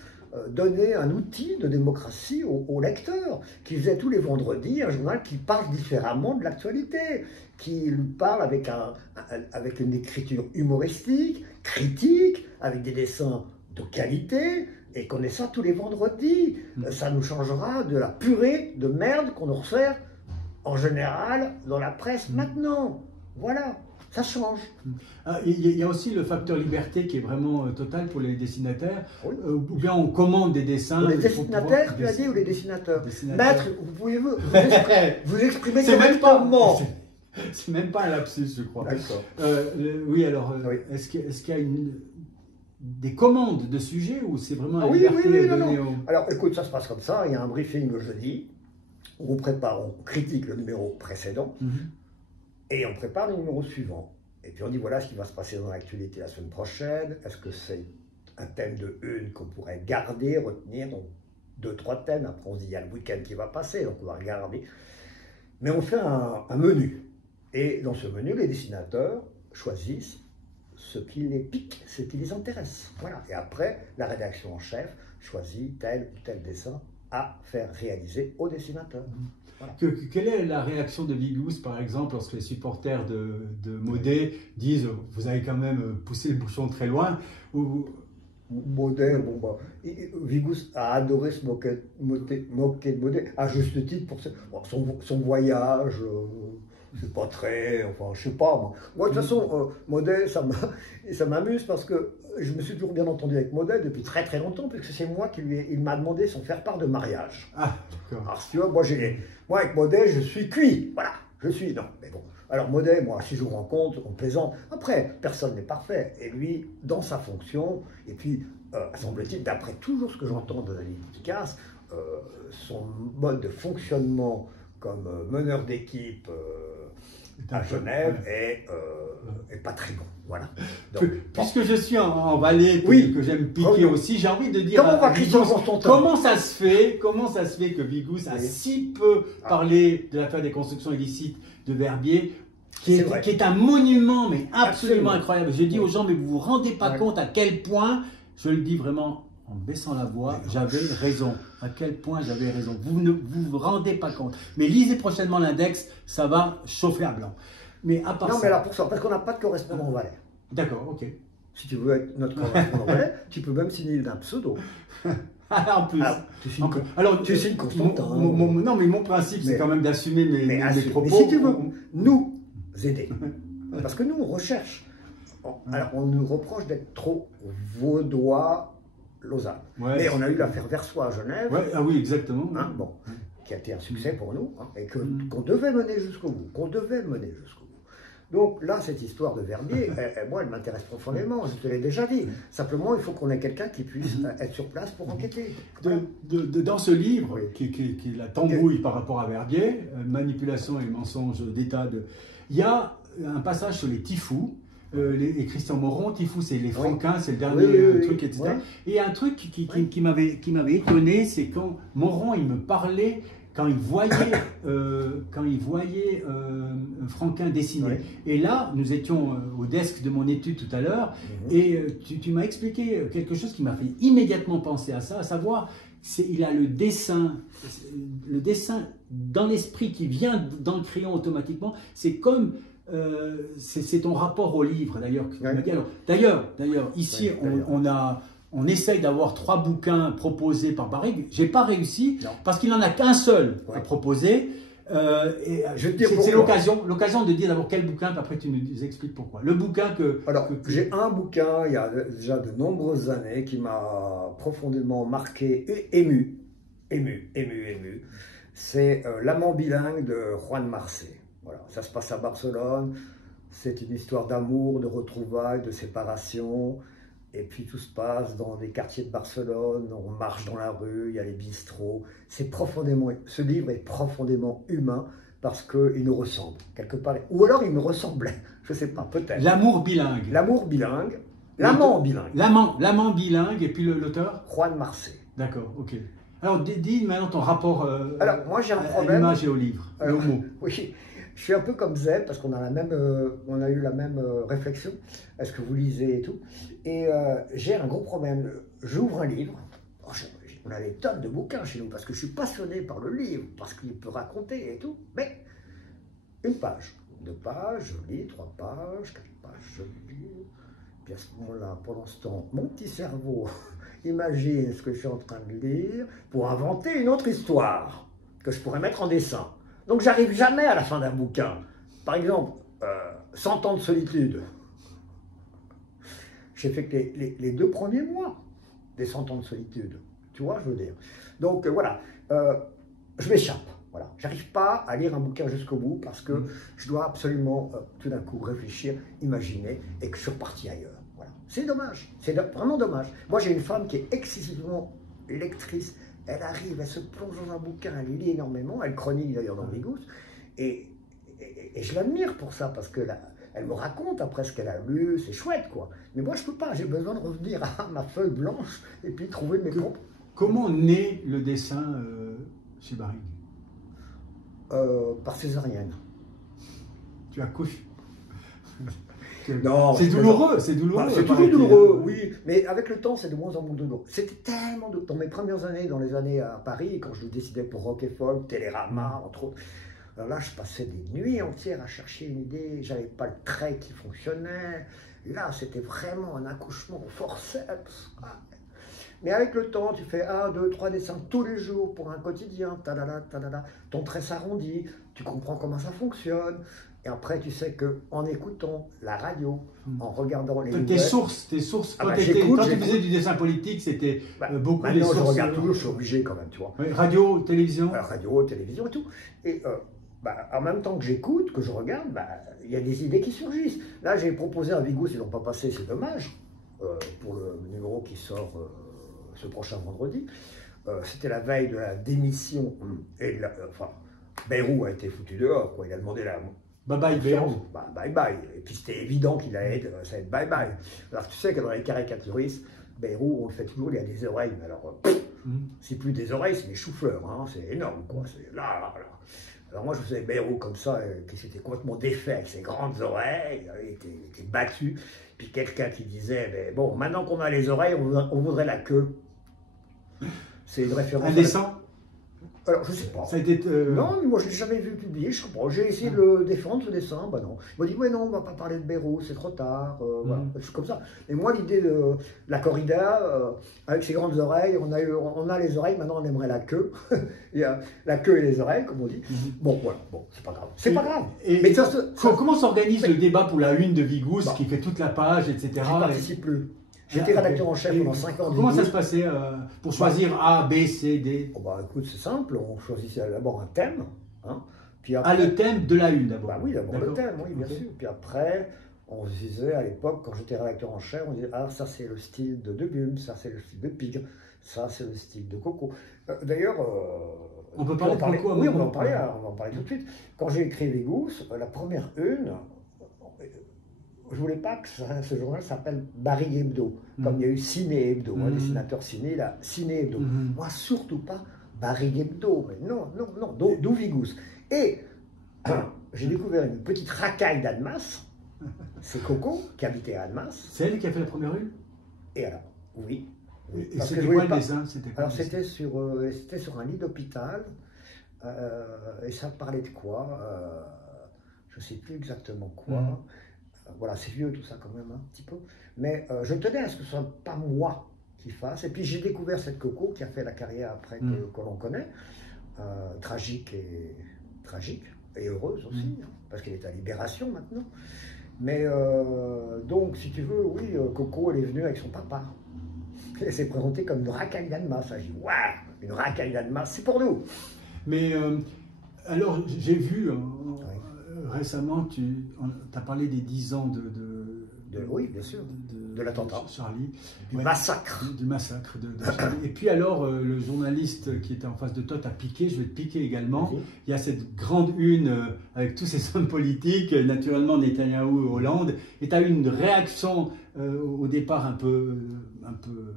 donner un outil de démocratie aux lecteurs, qui faisait tous les vendredis un journal qui parle différemment de l'actualité, qui lui parle avec une écriture humoristique, critique, avec des dessins de qualité, et qu'on ait ça tous les vendredis. Ça nous changera de la purée de merde qu'on nous resserre en général dans la presse maintenant. Voilà. Ça change. Il y a aussi le facteur liberté qui est vraiment total pour les dessinataires. Oui. Ou bien on commande des dessins. Pour les dessinataires, tu as dit, ou les dessinateurs. Maître, vous pouvez vous exprimer correctement. C'est même pas un lapsus, je crois. D'accord. Oui, alors, est-ce qu'il y a des commandes de sujets ou c'est vraiment la liberté donnée au... Alors, écoute, ça se passe comme ça. Il y a un briefing le jeudi où on critique le numéro précédent. Et on prépare le numéro suivant. Et puis on dit voilà ce qui va se passer dans l'actualité la semaine prochaine. Est-ce que c'est un thème de une qu'on pourrait garder, retenir? Donc 2-3 thèmes. Après on se dit il y a le week-end qui va passer, donc on va regarder. Mais on fait un menu. Et dans ce menu, les dessinateurs choisissent ce qui les pique, ce qui les intéresse. Voilà. Et après, la rédaction en chef choisit tel ou tel dessin à faire réaliser aux dessinateurs. Voilà. Quelle est la réaction de Vigous, par exemple, lorsque les supporters de Maudet disent « vous avez quand même poussé le bouchon très loin » Maudet, Vigous a adoré se moquer de Maudet, à juste titre pour son voyage, c'est pas très, enfin je sais pas moi. Moi de toute façon, Maudet, ça m'amuse parce que je me suis toujours bien entendu avec Maudet depuis très très longtemps, puisque c'est moi il m'a demandé son faire-part de mariage. Ah, d'accord. Alors si tu vois, moi avec Maudet, je suis cuit, voilà, non, mais bon. Alors Maudet, moi, si je vous rencontre, on plaisante. Après, personne n'est parfait. Et lui, dans sa fonction, et puis, semble-t-il, d'après toujours ce que j'entends de Daniel Picasse, son mode de fonctionnement comme meneur d'équipe à Genève est pas très bon. Voilà. Donc, puisque je suis en Valais, que j'aime piquer aussi, j'ai envie de dire comment ça se fait que Vigous a si peu parlé de l'affaire des constructions illicites de Verbier, qui est un monument, mais absolument incroyable. Je dis aux gens, mais vous vous rendez pas compte à quel point, je le dis vraiment en baissant la voix, j'avais raison. À quel point j'avais raison. Vous ne vous rendez pas compte. Mais lisez prochainement l'index, ça va chauffer à blanc. Mais à part mais alors pour ça, parce qu'on n'a pas de correspondant Valais. D'accord, ok. Si tu veux être notre correspondant Valais, tu peux même signer d'un pseudo. En plus. Alors, tu signes Constantin. Non, mais mon principe, c'est quand même d'assumer mes propos. Mais si tu veux nous aider, parce que nous, on recherche. Alors, on nous reproche d'être trop vaudois, Lausanne. Mais on a eu l'affaire Versoix à Genève. Ah oui, exactement. Qui a été un succès pour nous, et qu'on devait mener jusqu'au bout. Donc là, cette histoire de Verbier, moi, elle m'intéresse profondément, je te l'ai déjà dit. Simplement, il faut qu'on ait quelqu'un qui puisse être sur place pour enquêter. Dans ce livre, qui est la tambouille par rapport à Verbier, manipulation et mensonge d'État, il y a un passage sur les Tifous, et Christian Moron, Tifous, c'est les Franquins, c'est le dernier truc, etc. Et un truc qui m'avait étonné, c'est quand Moron, il me parlait, quand il voyait Franquin dessiner. Et là, nous étions au desk de mon étude tout à l'heure, et tu m'as expliqué quelque chose qui m'a fait immédiatement penser à ça, à savoir, il a le dessin dans l'esprit qui vient dans le crayon automatiquement. C'est comme... c'est ton rapport au livre, d'ailleurs. D'ailleurs, ici, on essaye d'avoir 3 bouquins proposés par Barrigue. J'ai pas réussi parce qu'il n'en a qu'un seul à proposer. C'est l'occasion de dire d'abord quel bouquin, puis après tu nous expliques pourquoi. Le bouquin que... Alors, j'ai un bouquin, il y a déjà de nombreuses années, qui m'a profondément marqué et ému. C'est L'amant bilingue de Juan Marcé. Voilà, ça se passe à Barcelone, c'est une histoire d'amour, de retrouvailles, de séparation. Et puis tout se passe dans des quartiers de Barcelone, on marche dans la rue, il y a les bistrots. Ce livre est profondément humain parce qu'il nous ressemble, quelque part. Ou alors il me ressemblait, je ne sais pas, peut-être. L'amour bilingue. L'amour bilingue, l'amant bilingue. L'amant bilingue, et puis l'auteur? Juan Marcé. D'accord, ok. Alors, dis maintenant ton rapport alors, moi, j'ai un à problème. l'image et au livre, et au mot. Oui, je suis un peu comme Zeb, parce qu'on a, on a eu la même réflexion. Est-ce que vous lisez et tout? Et j'ai un gros problème. J'ouvre un livre. On a des tonnes de bouquins chez nous, parce que je suis passionné par le livre, parce qu'il peut raconter et tout. Mais une page, 2 pages, je lis, 3 pages, 4 pages, je lis. Puis à ce moment-là, pendant ce temps, mon petit cerveau imagine ce que je suis en train de lire pour inventer une autre histoire que je pourrais mettre en dessin. Donc j'arrive jamais à la fin d'un bouquin. Par exemple, 100 ans de solitude. J'ai fait que les 2 premiers mois des 100 ans de solitude. Tu vois, je veux dire. Donc voilà, je m'échappe. Voilà. J'arrive pas à lire un bouquin jusqu'au bout parce que je dois absolument tout d'un coup réfléchir, imaginer et que je suis reparti ailleurs. Voilà. C'est dommage, c'est vraiment dommage. Moi j'ai une femme qui est excessivement lectrice. Elle arrive, elle se plonge dans un bouquin, elle lit énormément, elle chronique d'ailleurs dans Vigous, et je l'admire pour ça, parce que elle me raconte après ce qu'elle a lu, c'est chouette quoi. Mais moi je peux pas, j'ai besoin de revenir à ma feuille blanche et puis trouver mes propres. Comment naît le dessin chez Barrigue? Par césarienne. Tu accouches? Non, c'est douloureux, c'est douloureux. C'est toujours douloureux, oui, mais avec le temps, c'est de moins en moins douloureux. C'était tellement dans mes premières années, dans les années à Paris, quand je décidais pour Rock et Folk, Télérama, entre autres. Alors là, je passais des nuits entières à chercher une idée, j'avais pas le trait qui fonctionnait. Là, c'était vraiment un accouchement au forceps. Mais avec le temps, tu fais 1, 2, 3 dessins tous les jours pour un quotidien, ton trait s'arrondit, tu comprends comment ça fonctionne. Et après, tu sais qu'en écoutant la radio, en regardant les tes sources, quand tu faisais du dessin politique, c'était beaucoup les sources. Maintenant, je regarde toujours, je suis obligé quand même, tu vois. Oui, radio, télévision. Radio, télévision et tout. Et en même temps que j'écoute, que je regarde, il y a des idées qui surgissent. Là, j'ai proposé à Vigous, ils n'ont pas passé, c'est dommage, pour le numéro qui sort ce prochain vendredi. C'était la veille de la démission, et Bayrou a été foutu dehors, quoi. Il a demandé la... Bye bye, Bayrou. Bye bye. Et puis c'était évident qu'il allait être, ça allait être bye bye. Alors tu sais que dans les caricaturistes, Bayrou, on le fait toujours, il y a des oreilles, mais alors, c'est plus des oreilles, c'est des choux-fleurs, hein, c'est énorme, quoi. C'est là. Alors moi, je faisais Bayrou comme ça, qui s'était complètement défait avec ses grandes oreilles, il était battu. Puis quelqu'un qui disait, mais bon, maintenant qu'on a les oreilles, on voudrait la queue. C'est une référence. Indécent? Alors, je sais pas. Ça a été Non, mais moi, je ne l'ai jamais vu publier, je comprends. J'ai essayé de le défendre, ce dessin, non. Il m'a dit, ouais, non, on ne va pas parler de Bayrou, c'est trop tard, voilà, des choses comme ça. Et moi, l'idée de la corrida, avec ses grandes oreilles, on a les oreilles, maintenant on aimerait la queue. Il y a la queue et les oreilles, comme on dit. Bon, voilà, c'est pas grave. C'est pas grave. Mais comment s'organise le débat pour la une de Vigous, qui fait toute la page, etc. Je ne participe plus. J'étais rédacteur en chef pendant 5 ans. Comment ça se passait pour choisir A, B, C, D? Écoute, c'est simple, on choisissait d'abord un thème. Hein, puis après, le thème de la une d'abord? Oui, d'abord le thème, oui, bien sûr. Puis après, on se disait, à l'époque, quand j'étais rédacteur en chef, on disait, ça c'est le style de Debume, ça c'est le style de Pigre, ça c'est le style de Coco. D'ailleurs... on peut parler de Coco? Oui, on va en parler tout de suite. Quand j'ai écrit Vigous, la première une... Je ne voulais pas que ce journal s'appelle Barrigue Hebdo, comme il y a eu Ciné Hebdo, un dessinateur ciné, là, Ciné Hebdo. Moi, surtout pas Barrigue Hebdo, mais non, d'où Vigous. Et j'ai découvert une petite racaille d'Annemasse, c'est Coco, qui habitait à Annemasse. C'est elle qui a fait la première une? Et alors, oui. Et c'était quoi le dessin? Alors, c'était sur un lit d'hôpital, et ça parlait de quoi je ne sais plus exactement quoi. Voilà, c'est vieux tout ça quand même, un petit peu. Mais je tenais à ce que ce ne soit pas moi qui fasse. Et puis j'ai découvert cette Coco qui a fait la carrière après que l'on connaît. Tragique et heureuse aussi, parce qu'elle est à Libération maintenant. Mais donc, si tu veux, oui, Coco, elle est venue avec son papa. Elle s'est présentée comme une racaille d'Annemasse. J'ai dit, waouh, une racaille d'Annemasse, c'est pour nous. Mais alors, j'ai vu... récemment, tu as parlé des 10 ans oui, bien sûr, de l'attentat. Charlie. Du massacre. Du massacre de Charlie. Et puis alors, le journaliste qui était en face de toi t'a piqué, je vais te piquer également. Il y a cette grande une avec tous ces hommes politiques, naturellement Netanyahou et Hollande, et tu as eu une réaction au départ un peu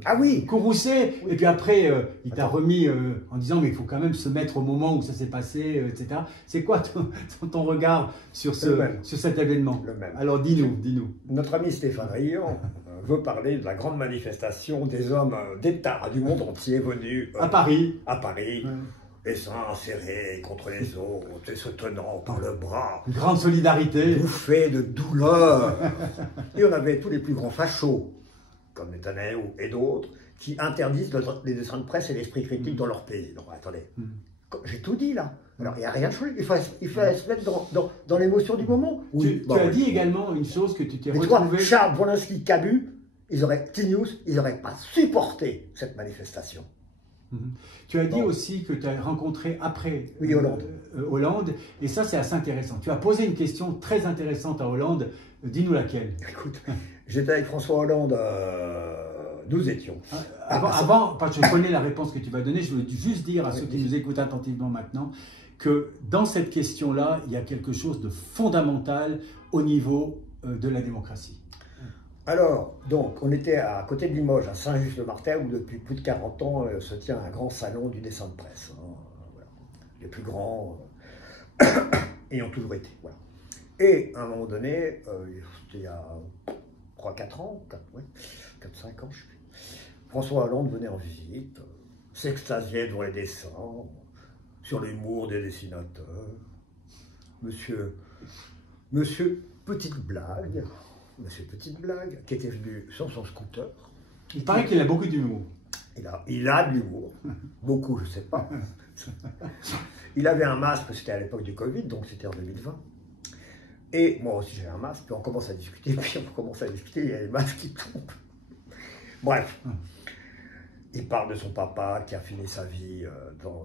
ah oui, courroucée, oui. Et puis après il t'a remis en disant mais il faut quand même se mettre au moment où ça s'est passé, etc. C'est quoi ton regard sur cet événement? Le même. Alors dis-nous. Notre ami Stéphane Rion veut parler de la grande manifestation des hommes d'État du monde entier venus à Paris. Ouais. Les seins serrés contre les autres et se tenant par le bras. Une grande solidarité. Bouffés de douleur. Et on avait tous les plus grands fachos, comme Netanyahou et d'autres, qui interdisent les dessins de presse et l'esprit critique dans leur pays. Donc attendez, j'ai tout dit là. Alors il n'y a rien de chouette, il faut se mettre dans l'émotion du moment. Oui, tu as dit également une chose que tu t'es retrouvé... Charles Wolinski, Cabu, T-News, ils n'auraient pas supporté cette manifestation. Tu as dit aussi que tu as rencontré après Hollande, et ça c'est assez intéressant. Tu as posé une question très intéressante à Hollande, dis-nous laquelle. Écoute, j'étais avec François Hollande, nous étions. Avant, parce que je connais la réponse que tu vas donner, je veux juste dire à ceux qui nous écoutent attentivement maintenant, que dans cette question-là, il y a quelque chose de fondamental au niveau de la démocratie. Alors, donc, on était à côté de Limoges, à Saint-Just-le-Martin, où depuis plus de 40 ans se tient un grand salon du dessin de presse. Voilà. Les plus grands ayant toujours été. Voilà. Et à un moment donné, c'était il y a 3-4 ans, 4-5 ans, je sais plus, François Hollande venait en visite, s'extasiait devant les dessins, sur l'humour des dessinateurs. Monsieur Petite Blague, qui était venu sur son scooter. Il paraît qu'il a beaucoup d'humour. Il a de l'humour. Beaucoup, je ne sais pas. Il avait un masque, c'était à l'époque du Covid, donc c'était en 2020. Et moi aussi j'avais un masque, puis on commence à discuter, il y a les masques qui tombent. Bref. Il parle de son papa qui a fini sa vie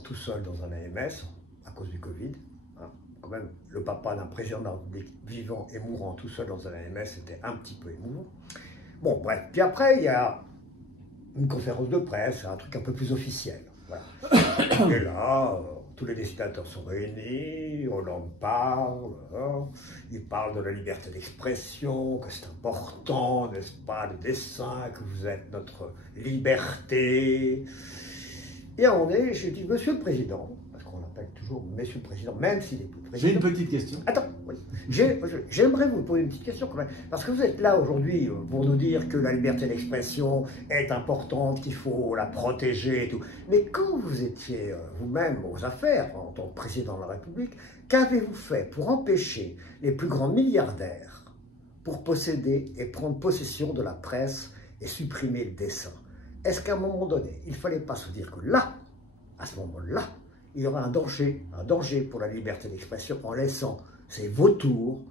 tout seul dans un AMS à cause du Covid. Quand même, le papa d'un président de la République vivant et mourant tout seul dans un AMS, c'était un petit peu émouvant. Bon, bref. Puis après, il y a une conférence de presse, un truc un peu plus officiel. Voilà. Et là, tous les dessinateurs sont réunis, Hollande parle, il parle de la liberté d'expression, que c'est important, n'est-ce pas, le dessin, que vous êtes notre liberté. Et à un moment donné, j'ai dit, Monsieur le Président, on l'appelle toujours Monsieur le Président, même s'il est plus président. J'ai une petite question. Attends, oui. J'aimerais vous poser une petite question quand même, parce que vous êtes là aujourd'hui pour nous dire que la liberté d'expression est importante, qu'il faut la protéger et tout. Mais quand vous étiez vous-même aux affaires, en tant que président de la République, qu'avez-vous fait pour empêcher les plus grands milliardaires pour posséder et prendre possession de la presse et supprimer le dessin? Est-ce qu'à un moment donné, il ne fallait pas se dire que là, à ce moment-là, il y aura un danger pour la liberté d'expression en laissant ces vautours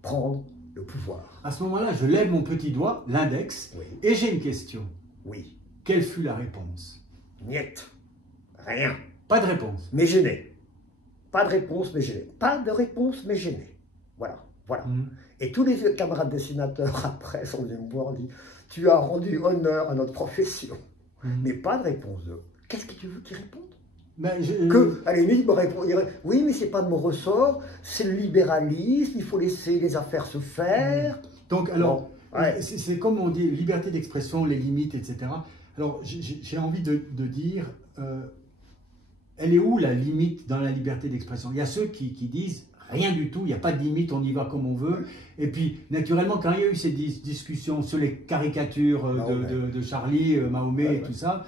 prendre le pouvoir. À ce moment-là, je lève mon petit doigt, l'index, et j'ai une question. Oui. Quelle fut la réponse? Niet. Rien. Pas de réponse. Mais gêné. Pas de réponse, mais gêné. Pas de réponse, mais gêné. Voilà. Et tous les camarades dessinateurs après sont venus me voir et dit « Tu as rendu honneur à notre profession. » Mais pas de réponse. Qu'est-ce que tu veux qu'ils répondent? À la limite, il me répond, oui, mais c'est pas de mon ressort, c'est le libéralisme, il faut laisser les affaires se faire. Donc, alors, c'est comme on dit, liberté d'expression, les limites, etc. Alors, j'ai envie de dire, elle est où la limite dans la liberté d'expression? Il y a ceux qui disent, rien du tout, il n'y a pas de limite, on y va comme on veut. Et puis, naturellement, quand il y a eu ces discussions sur les caricatures de Charlie, Mahomet et tout ça,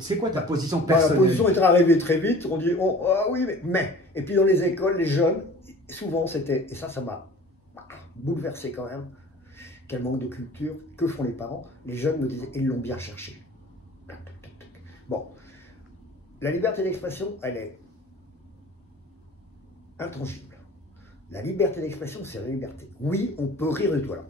c'est quoi ta position personnelle? La position est arrivée très vite, on dit ah oui, mais. Et puis dans les écoles, les jeunes, souvent c'était, et ça m'a bouleversé quand même, quel manque de culture, que font les parents? Les jeunes me disaient, ils l'ont bien cherché. Bon, la liberté d'expression, elle est intangible. La liberté d'expression, c'est la liberté. Oui, on peut rire de tout. Alors,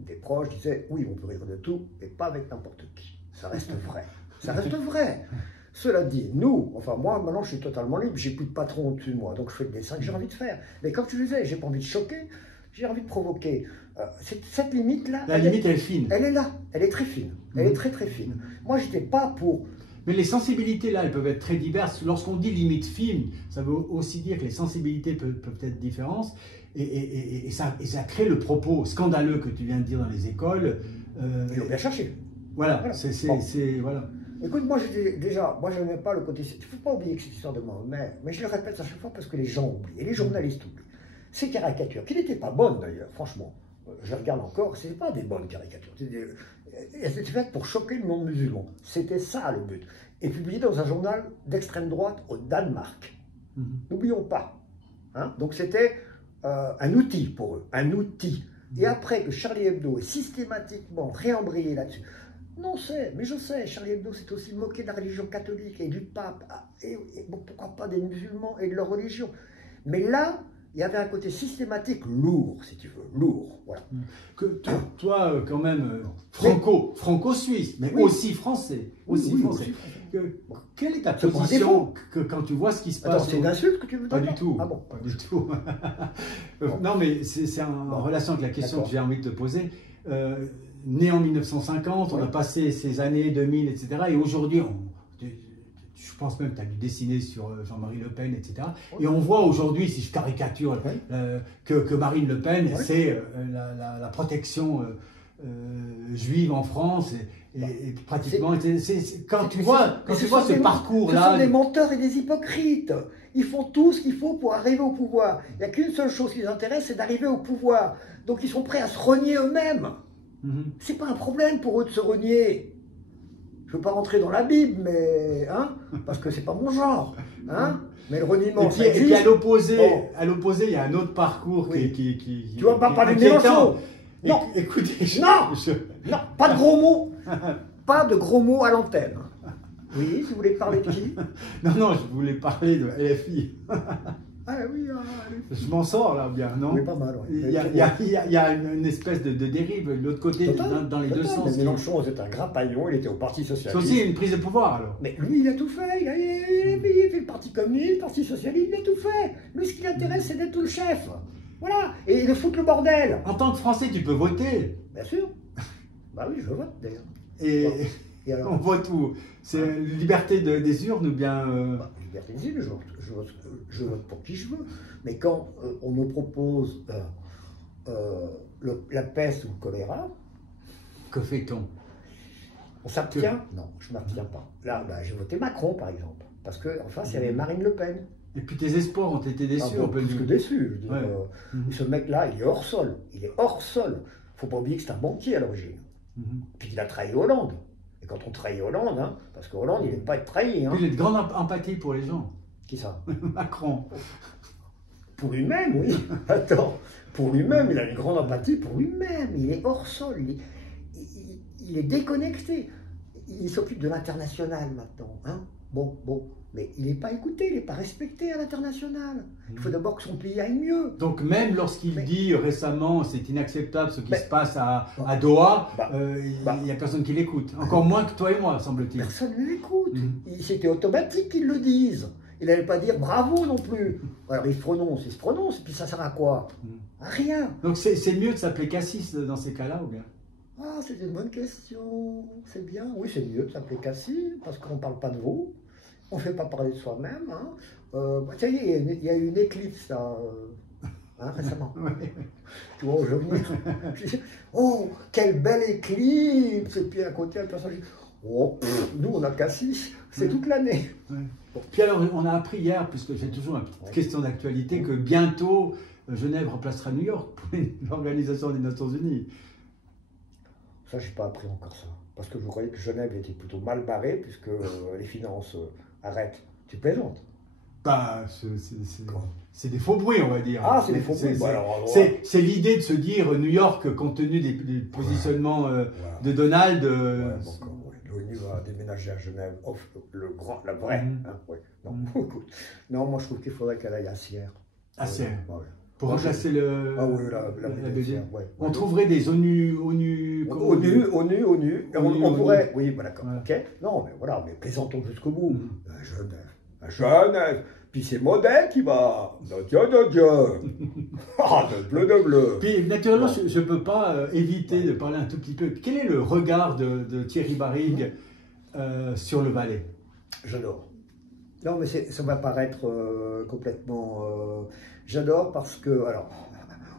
des proches disaient, oui, on peut rire de tout, mais pas avec n'importe qui. Ça reste vrai. Ça reste vrai. Cela dit, nous, enfin moi, maintenant je suis totalement libre, j'ai plus de patron au-dessus de moi, donc je fais le dessin que j'ai envie de faire. Mais comme tu disais, j'ai pas envie de choquer, j'ai envie de provoquer. Cette limite-là, La limite, elle est fine. elle est là, elle est très fine, elle est très très fine. Moi, j'étais pas pour... Mais les sensibilités, là, elles peuvent être très diverses. Lorsqu'on dit limite fine, ça veut aussi dire que les sensibilités peuvent être différentes. Et ça crée le propos scandaleux que tu viens de dire dans les écoles. Ils l'ont bien cherché. Voilà, Voilà. voilà. Écoute, moi, moi, je n'aimais pas le côté... Il ne faut pas oublier que cette histoire de Mahomet, mais je le répète à chaque fois parce que les gens oublient, et les journalistes oublient. Ces caricatures, qui n'étaient pas bonnes d'ailleurs, franchement, je regarde encore, ce n'étaient pas des bonnes caricatures. Elles étaient faites pour choquer le monde musulman. C'était ça le but. Et publié dans un journal d'extrême droite au Danemark. N'oublions pas. Hein. Donc c'était un outil pour eux, un outil. Et après que Charlie Hebdo ait systématiquement réembrayé là-dessus, non, mais je sais, Charlie Hebdo s'est aussi moqué de la religion catholique et du pape, et bon, pourquoi pas des musulmans et de leur religion. Mais là, il y avait un côté systématique lourd, si tu veux, lourd. Voilà. Que toi, quand même, franco-suisse, mais oui. Aussi français. Aussi français. Quelle est ta position quand tu vois ce qui se passe? Attends, c'est une insulte que tu veux dire? Pas du tout. Ah bon? Pas du tout. Non, mais c'est en relation avec la question que j'ai envie de te poser. Né en 1950, on a passé ces années 2000, etc. Et aujourd'hui, je pense même que tu as dû dessiner sur Jean-Marie Le Pen, etc. Et on voit aujourd'hui, si je caricature, que Marine Le Pen, c'est la protection juive en France. Et pratiquement, quand tu vois ce parcours-là... Ce sont des menteurs et des hypocrites. Ils font tout ce qu'il faut pour arriver au pouvoir. Il n'y a qu'une seule chose qui les intéresse, c'est d'arriver au pouvoir. Donc ils sont prêts à se renier eux-mêmes. C'est pas un problème pour eux de se renier. Je ne veux pas rentrer dans la Bible, mais parce que c'est pas mon genre. Mais le reniement. Et puis à l'opposé, il y a un autre parcours qui tu vas pas parler de Mélenchon. Non. Écoutez, non, pas de gros mots. Pas de gros mots à l'antenne. Oui, vous voulez parler de qui? Non, je voulais parler de LFI. Ah oui, je m'en sors là bien, non? Oui, pas mal. Ouais. Il y a une espèce de dérive de l'autre côté, dans les deux sens. Mais Mélenchon, c'est un grapaillon, il était au Parti Socialiste. C'est aussi une prise de pouvoir alors. Mais lui, il a tout fait. Il a fait le Parti communiste, le Parti Socialiste, il a tout fait. Lui, ce qui l'intéresse, c'est d'être tout le chef. Voilà. Et de foutre le bordel. En tant que Français, tu peux voter. Bien sûr. Bah oui, je vote d'ailleurs. Et alors, on vote où? C'est liberté des urnes ou bien... Liberté des urnes, je vote pour qui je veux. Mais quand on me propose la peste ou le choléra... Que fait-on? On s'abstient? Non, je ne m'abstiens pas. Là, j'ai voté Macron, par exemple. Parce qu'en face, il y avait Marine Le Pen. Et puis tes espoirs ont été déçus. Plus que déçus. Je veux dire, ce mec-là, il est hors sol. Il est hors sol. Il ne faut pas oublier que c'est un banquier à l'origine. Puis qu'il a trahi Hollande. Et quand on trahit Hollande, parce que Hollande, il n'aime pas être trahi. Il a de grande empathie pour les gens. Qui ça? Macron. Pour lui-même, oui. Attends, pour lui-même, il a une grande empathie pour lui-même. Il est hors sol. Il est déconnecté. Il s'occupe de l'international maintenant. Bon. Mais il n'est pas écouté, il n'est pas respecté à l'international. Il faut d'abord que son pays aille mieux. Donc même lorsqu'il dit récemment c'est inacceptable ce qui se passe à Doha, il n'y a personne qui l'écoute. Encore moins que toi et moi, semble-t-il. Personne ne l'écoute. C'était automatique qu'ils le disent. Il n'allait pas dire bravo non plus. Alors il se prononce, et puis ça sert à quoi? À rien. Donc c'est mieux de s'appeler Cassis dans ces cas-là ou bien? Ah, c'est une bonne question. C'est bien. Oui, c'est mieux de s'appeler Cassis, parce qu'on ne parle pas de vous. On ne fait pas parler de soi-même. Ça y est, il y a eu une éclipse là, récemment. Tu vois, je venir. Oh, quelle belle éclipse! Et puis à côté, la personne dit oh, nous on a Cassis, c'est toute l'année. Puis alors, on a appris hier, puisque j'ai toujours une petite question d'actualité, que bientôt Genève remplacera New York pour l'Organisation des Nations Unies. Ça, je n'ai pas appris encore ça. Parce que je croyais que Genève était plutôt mal barrée, puisque les finances arrêtent. Tu plaisantes? C'est des faux bruits, on va dire. Ah, c'est des faux bruits. C'est l'idée de se dire New York, compte tenu des positionnements de Donald. L'ONU va déménager à Genève, la vraie. Non, moi je trouve qu'il faudrait qu'elle aille à Sierre. À Sierre. Pour remplacer le. Ah oui, la BD. On trouverait des ONU. On pourrait. Oui, d'accord. Ok. Non, mais voilà, mais plaisantons jusqu'au bout. À Genève. Puis c'est Modèle qui va. De Dieu. Ah, de bleu. Puis naturellement, je ne peux pas éviter de parler un tout petit peu. Quel est le regard de Thierry Barrigue sur le Valais? J'adore. Non, mais ça va paraître complètement... J'adore parce que, alors,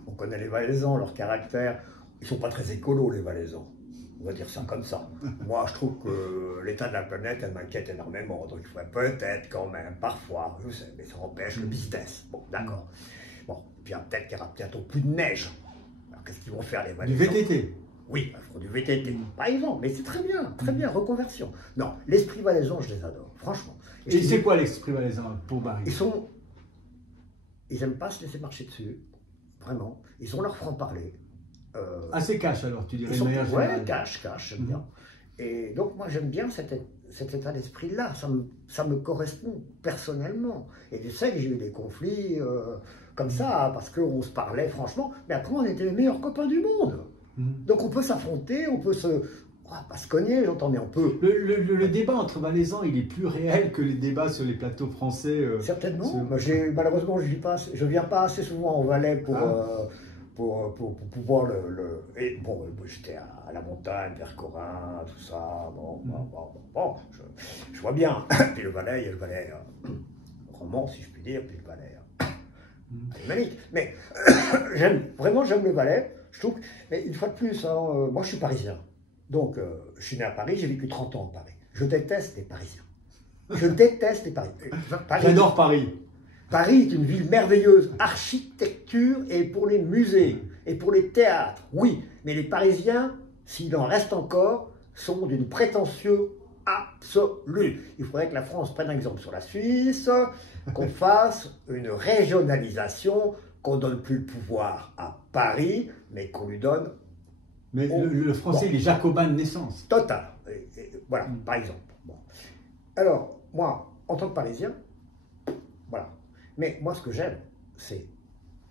on connaît les Valaisans, leur caractère. Ils ne sont pas très écolos, les Valaisans. On va dire ça comme ça. Moi, je trouve que l'état de la planète, elle m'inquiète énormément. Donc, il faudrait peut-être quand même, parfois, je sais, mais ça empêche le business. Bon, d'accord. Bon, puis peut-être qu'il y aura bientôt plus de neige. Alors, qu'est-ce qu'ils vont faire, les Valaisans? Du VTT. Oui, ils feront du VTT, par exemple. Mais c'est très bien, reconversion. Non, l'esprit valaisan, je les adore, franchement. Et c'est quoi l'esprit valaisan pour Barrigue? Ils n'aiment pas se laisser marcher dessus, vraiment. Ils ont leur franc-parler. Assez cash alors, tu dirais, ouais, cash, j'aime bien. Et donc moi j'aime bien cet état d'esprit-là, ça me correspond personnellement. Et je sais que j'ai eu des conflits comme ça, parce qu'on se parlait franchement, mais après on était les meilleurs copains du monde. Donc on peut s'affronter, on va pas se cogner, j'entends, mais on peut... Le débat entre Valaisans, il est plus réel que les débats sur les plateaux français. Certainement. Malheureusement, je viens pas assez souvent au Valais pour pouvoir Et bon, j'étais à la montagne, vers Corin, tout ça. Bon, je vois bien. Puis le Valais, il y a le Valais roman, si je puis dire, puis le Valais alémanique. Mais j'aime le Valais. Je trouve. Mais une fois de plus, moi je suis parisien. Donc, je suis né à Paris, j'ai vécu 30 ans à Paris. Je déteste les Parisiens. Je déteste les Parisiens. J'adore Paris. Paris est une ville merveilleuse, architecture et pour les musées et pour les théâtres, oui. Mais les Parisiens, s'il en reste encore, sont d'une prétention absolue. Il faudrait que la France prenne un exemple sur la Suisse, qu'on fasse une régionalisation, qu'on ne donne plus le pouvoir à Paris, mais qu'on lui donne... Mais le français, il est jacobin de naissance. Total. Voilà, par exemple. Bon. Alors, moi, en tant que Parisien, voilà. Mais moi, ce que j'aime, c'est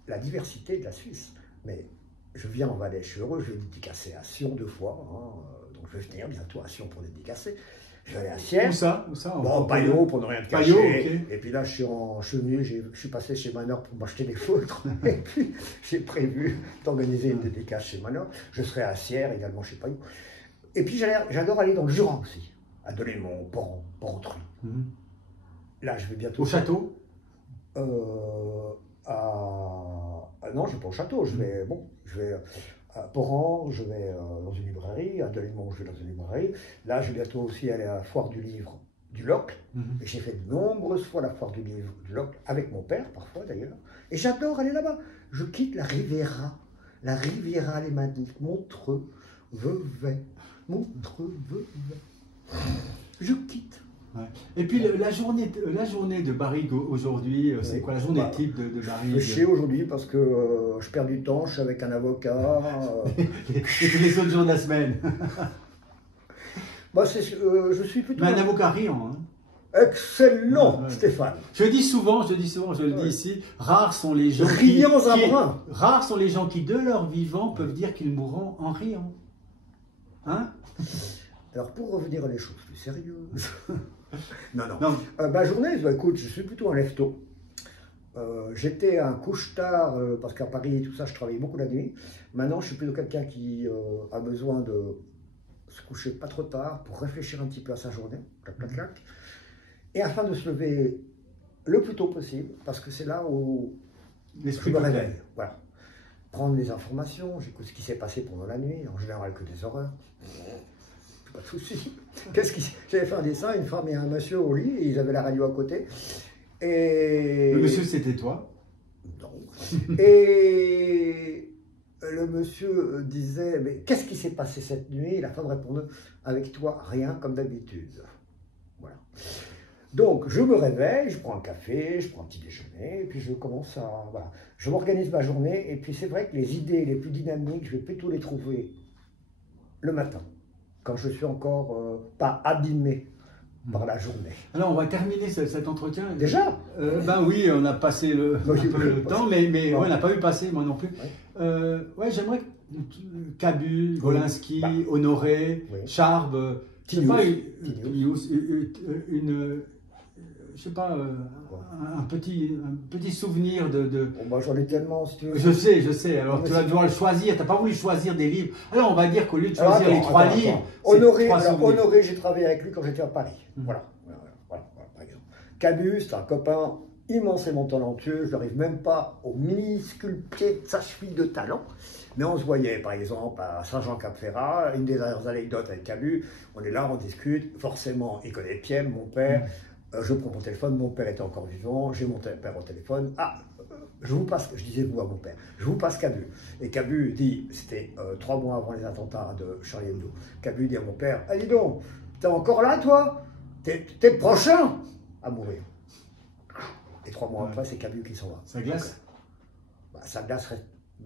la diversité de la Suisse. Mais je viens en Valais, je suis heureux, je vais dédicacer à Sion 2 fois. Donc je vais venir bientôt à Sion pour dédicacer. Je vais aller à Sierre. Où ça Bon, Payot, pour ne rien te cacher. Okay. Et puis là, je suis venu, je suis passé chez Manor pour m'acheter des feutres. Et puis, j'ai prévu d'organiser une dédicace chez Manor. Je serai à Sierre, également chez Payot. Et puis, j'adore aller dans le Jura aussi. À Delémont, Porrentruy. Là, je vais bientôt... Au château non, je ne vais pas au château. Je vais à Porrent, je vais dans une librairie. À Delémont, je vais dans une librairie. Là, je vais bientôt aussi aller à la foire du livre du Locle. Et j'ai fait de nombreuses fois la foire du livre du Locle, avec mon père, parfois d'ailleurs. Et j'adore aller là-bas. Je quitte la Riviera alémanique, Montreux, Vevey. Je quitte. Ouais. Et puis la journée de Barrigue aujourd'hui, c'est quoi la journée type de Barrigue? Je suis aujourd'hui parce que je perds du temps, je suis avec un avocat. Et tous les autres jours de la semaine. Je suis plutôt... Mais un avocat riant. Excellent, ouais. Stéphane. Je le dis souvent, je le dis ici, rares sont les gens rares sont les gens qui, de leur vivant, peuvent dire qu'ils mourront en riant. Hein? Alors, pour revenir à des choses plus sérieuses... non. Ma journée, écoute, je suis plutôt un lève-tôt. J'étais un couche-tard, parce qu'à Paris, tout ça, je travaillais beaucoup la nuit. Maintenant, je suis plutôt quelqu'un qui a besoin de se coucher pas trop tard pour réfléchir un petit peu à sa journée. Clac. Et afin de se lever le plus tôt possible, parce que c'est là où je me réveille. Voilà. Prendre les informations, j'écoute ce qui s'est passé pendant la nuit, en général que des horreurs. Pas de souci. J'avais fait un dessin, une femme et un monsieur au lit, et ils avaient la radio à côté. Et... Le monsieur, c'était toi? Non. Et le monsieur disait, mais qu'est-ce qui s'est passé cette nuit? Et la femme répondait, avec toi, rien comme d'habitude. Voilà. Donc, je me réveille, je prends un café, je prends un petit déjeuner, et puis je commence à... Voilà. Je m'organise ma journée, et puis c'est vrai que les idées les plus dynamiques, je vais plutôt les trouver le matin, quand je suis encore pas abîmé par la journée. Alors, on va terminer cet entretien. Déjà Ben oui, on a passé le temps, mais on n'a pas eu passer, moi non plus. Ouais, j'aimerais Cabu, Wolinski, Honoré, Charb, je sais pas, un petit souvenir de... Bon, moi, j'en ai tellement, si tu veux. Je sais. Alors, tu vas devoir le choisir. Tu n'as pas voulu choisir des livres. Alors, on va dire qu'au lieu de choisir les trois livres, Honoré, j'ai travaillé avec lui quand j'étais à Paris. Voilà, par exemple. Camus, c'est un copain immensément talentueux. Je n'arrive même pas au minuscule pied de sa cheville de talent. Mais on se voyait, par exemple, à Saint-Jean-Cap-Ferrat. Une des dernières anecdotes avec Camus, on est là, on discute. Forcément, il connaît Pierre, mon père. Je prends mon téléphone, mon père était encore vivant. J'ai mon père au téléphone. Ah, je vous passe, je disais vous à mon père, je vous passe Camus. Et Camus dit, c'était 3 mois avant les attentats de Charlie Hebdo. Camus dit à mon père, ah, dis donc, t'es encore là, toi? T'es le prochain à mourir. Et 3 mois après, c'est Camus qui s'en va. Ça glace? Ça glace,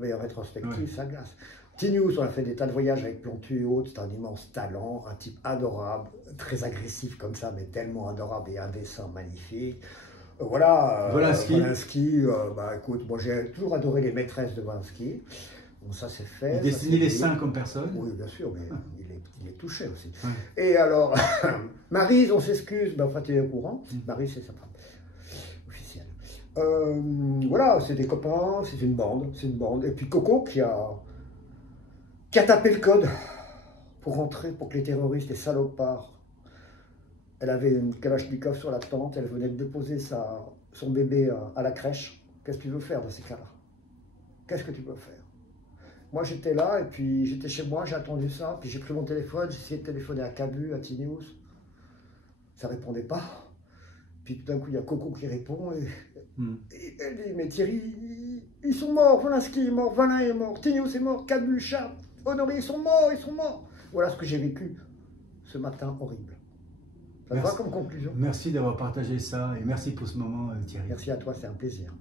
rétrospective, ça glace. Tinius, on a fait des tas de voyages avec Plantu et autres, c'est un immense talent, un type adorable, très agressif comme ça, mais tellement adorable et un dessin magnifique. Wolinski, écoute, moi j'ai toujours adoré les maîtresses de Wolinski. Bon, ça c'est fait. Il dessinait les seins comme personne. Oui, bien sûr, mais il est touché aussi. Ouais. Et alors, Maryse, on s'excuse, enfin tu es au courant, Maryse c'est sa femme officielle. Voilà, c'est des copains, c'est une bande. Et puis Coco qui a tapé le code pour rentrer, pour que les terroristes, les salopards. Elle avait une Kalachnikov sur la tente, elle venait de déposer son bébé à la crèche. Qu'est-ce que tu veux faire dans ces cas-là? Qu'est-ce que tu peux faire? Moi j'étais là, et puis j'étais chez moi, j'ai attendu ça, puis j'ai pris mon téléphone, j'ai essayé de téléphoner à Camus, à Tinius. Ça ne répondait pas. Puis tout d'un coup, il y a Coco qui répond, et elle dit, mais Thierry, ils sont morts, Wolinski est mort, Valin est mort, Tinius est mort, Camus, Charles, Honoré, ils sont morts. Voilà ce que j'ai vécu ce matin horrible. Ça va comme conclusion. Merci d'avoir partagé ça et merci pour ce moment, Thierry. Merci à toi, c'est un plaisir.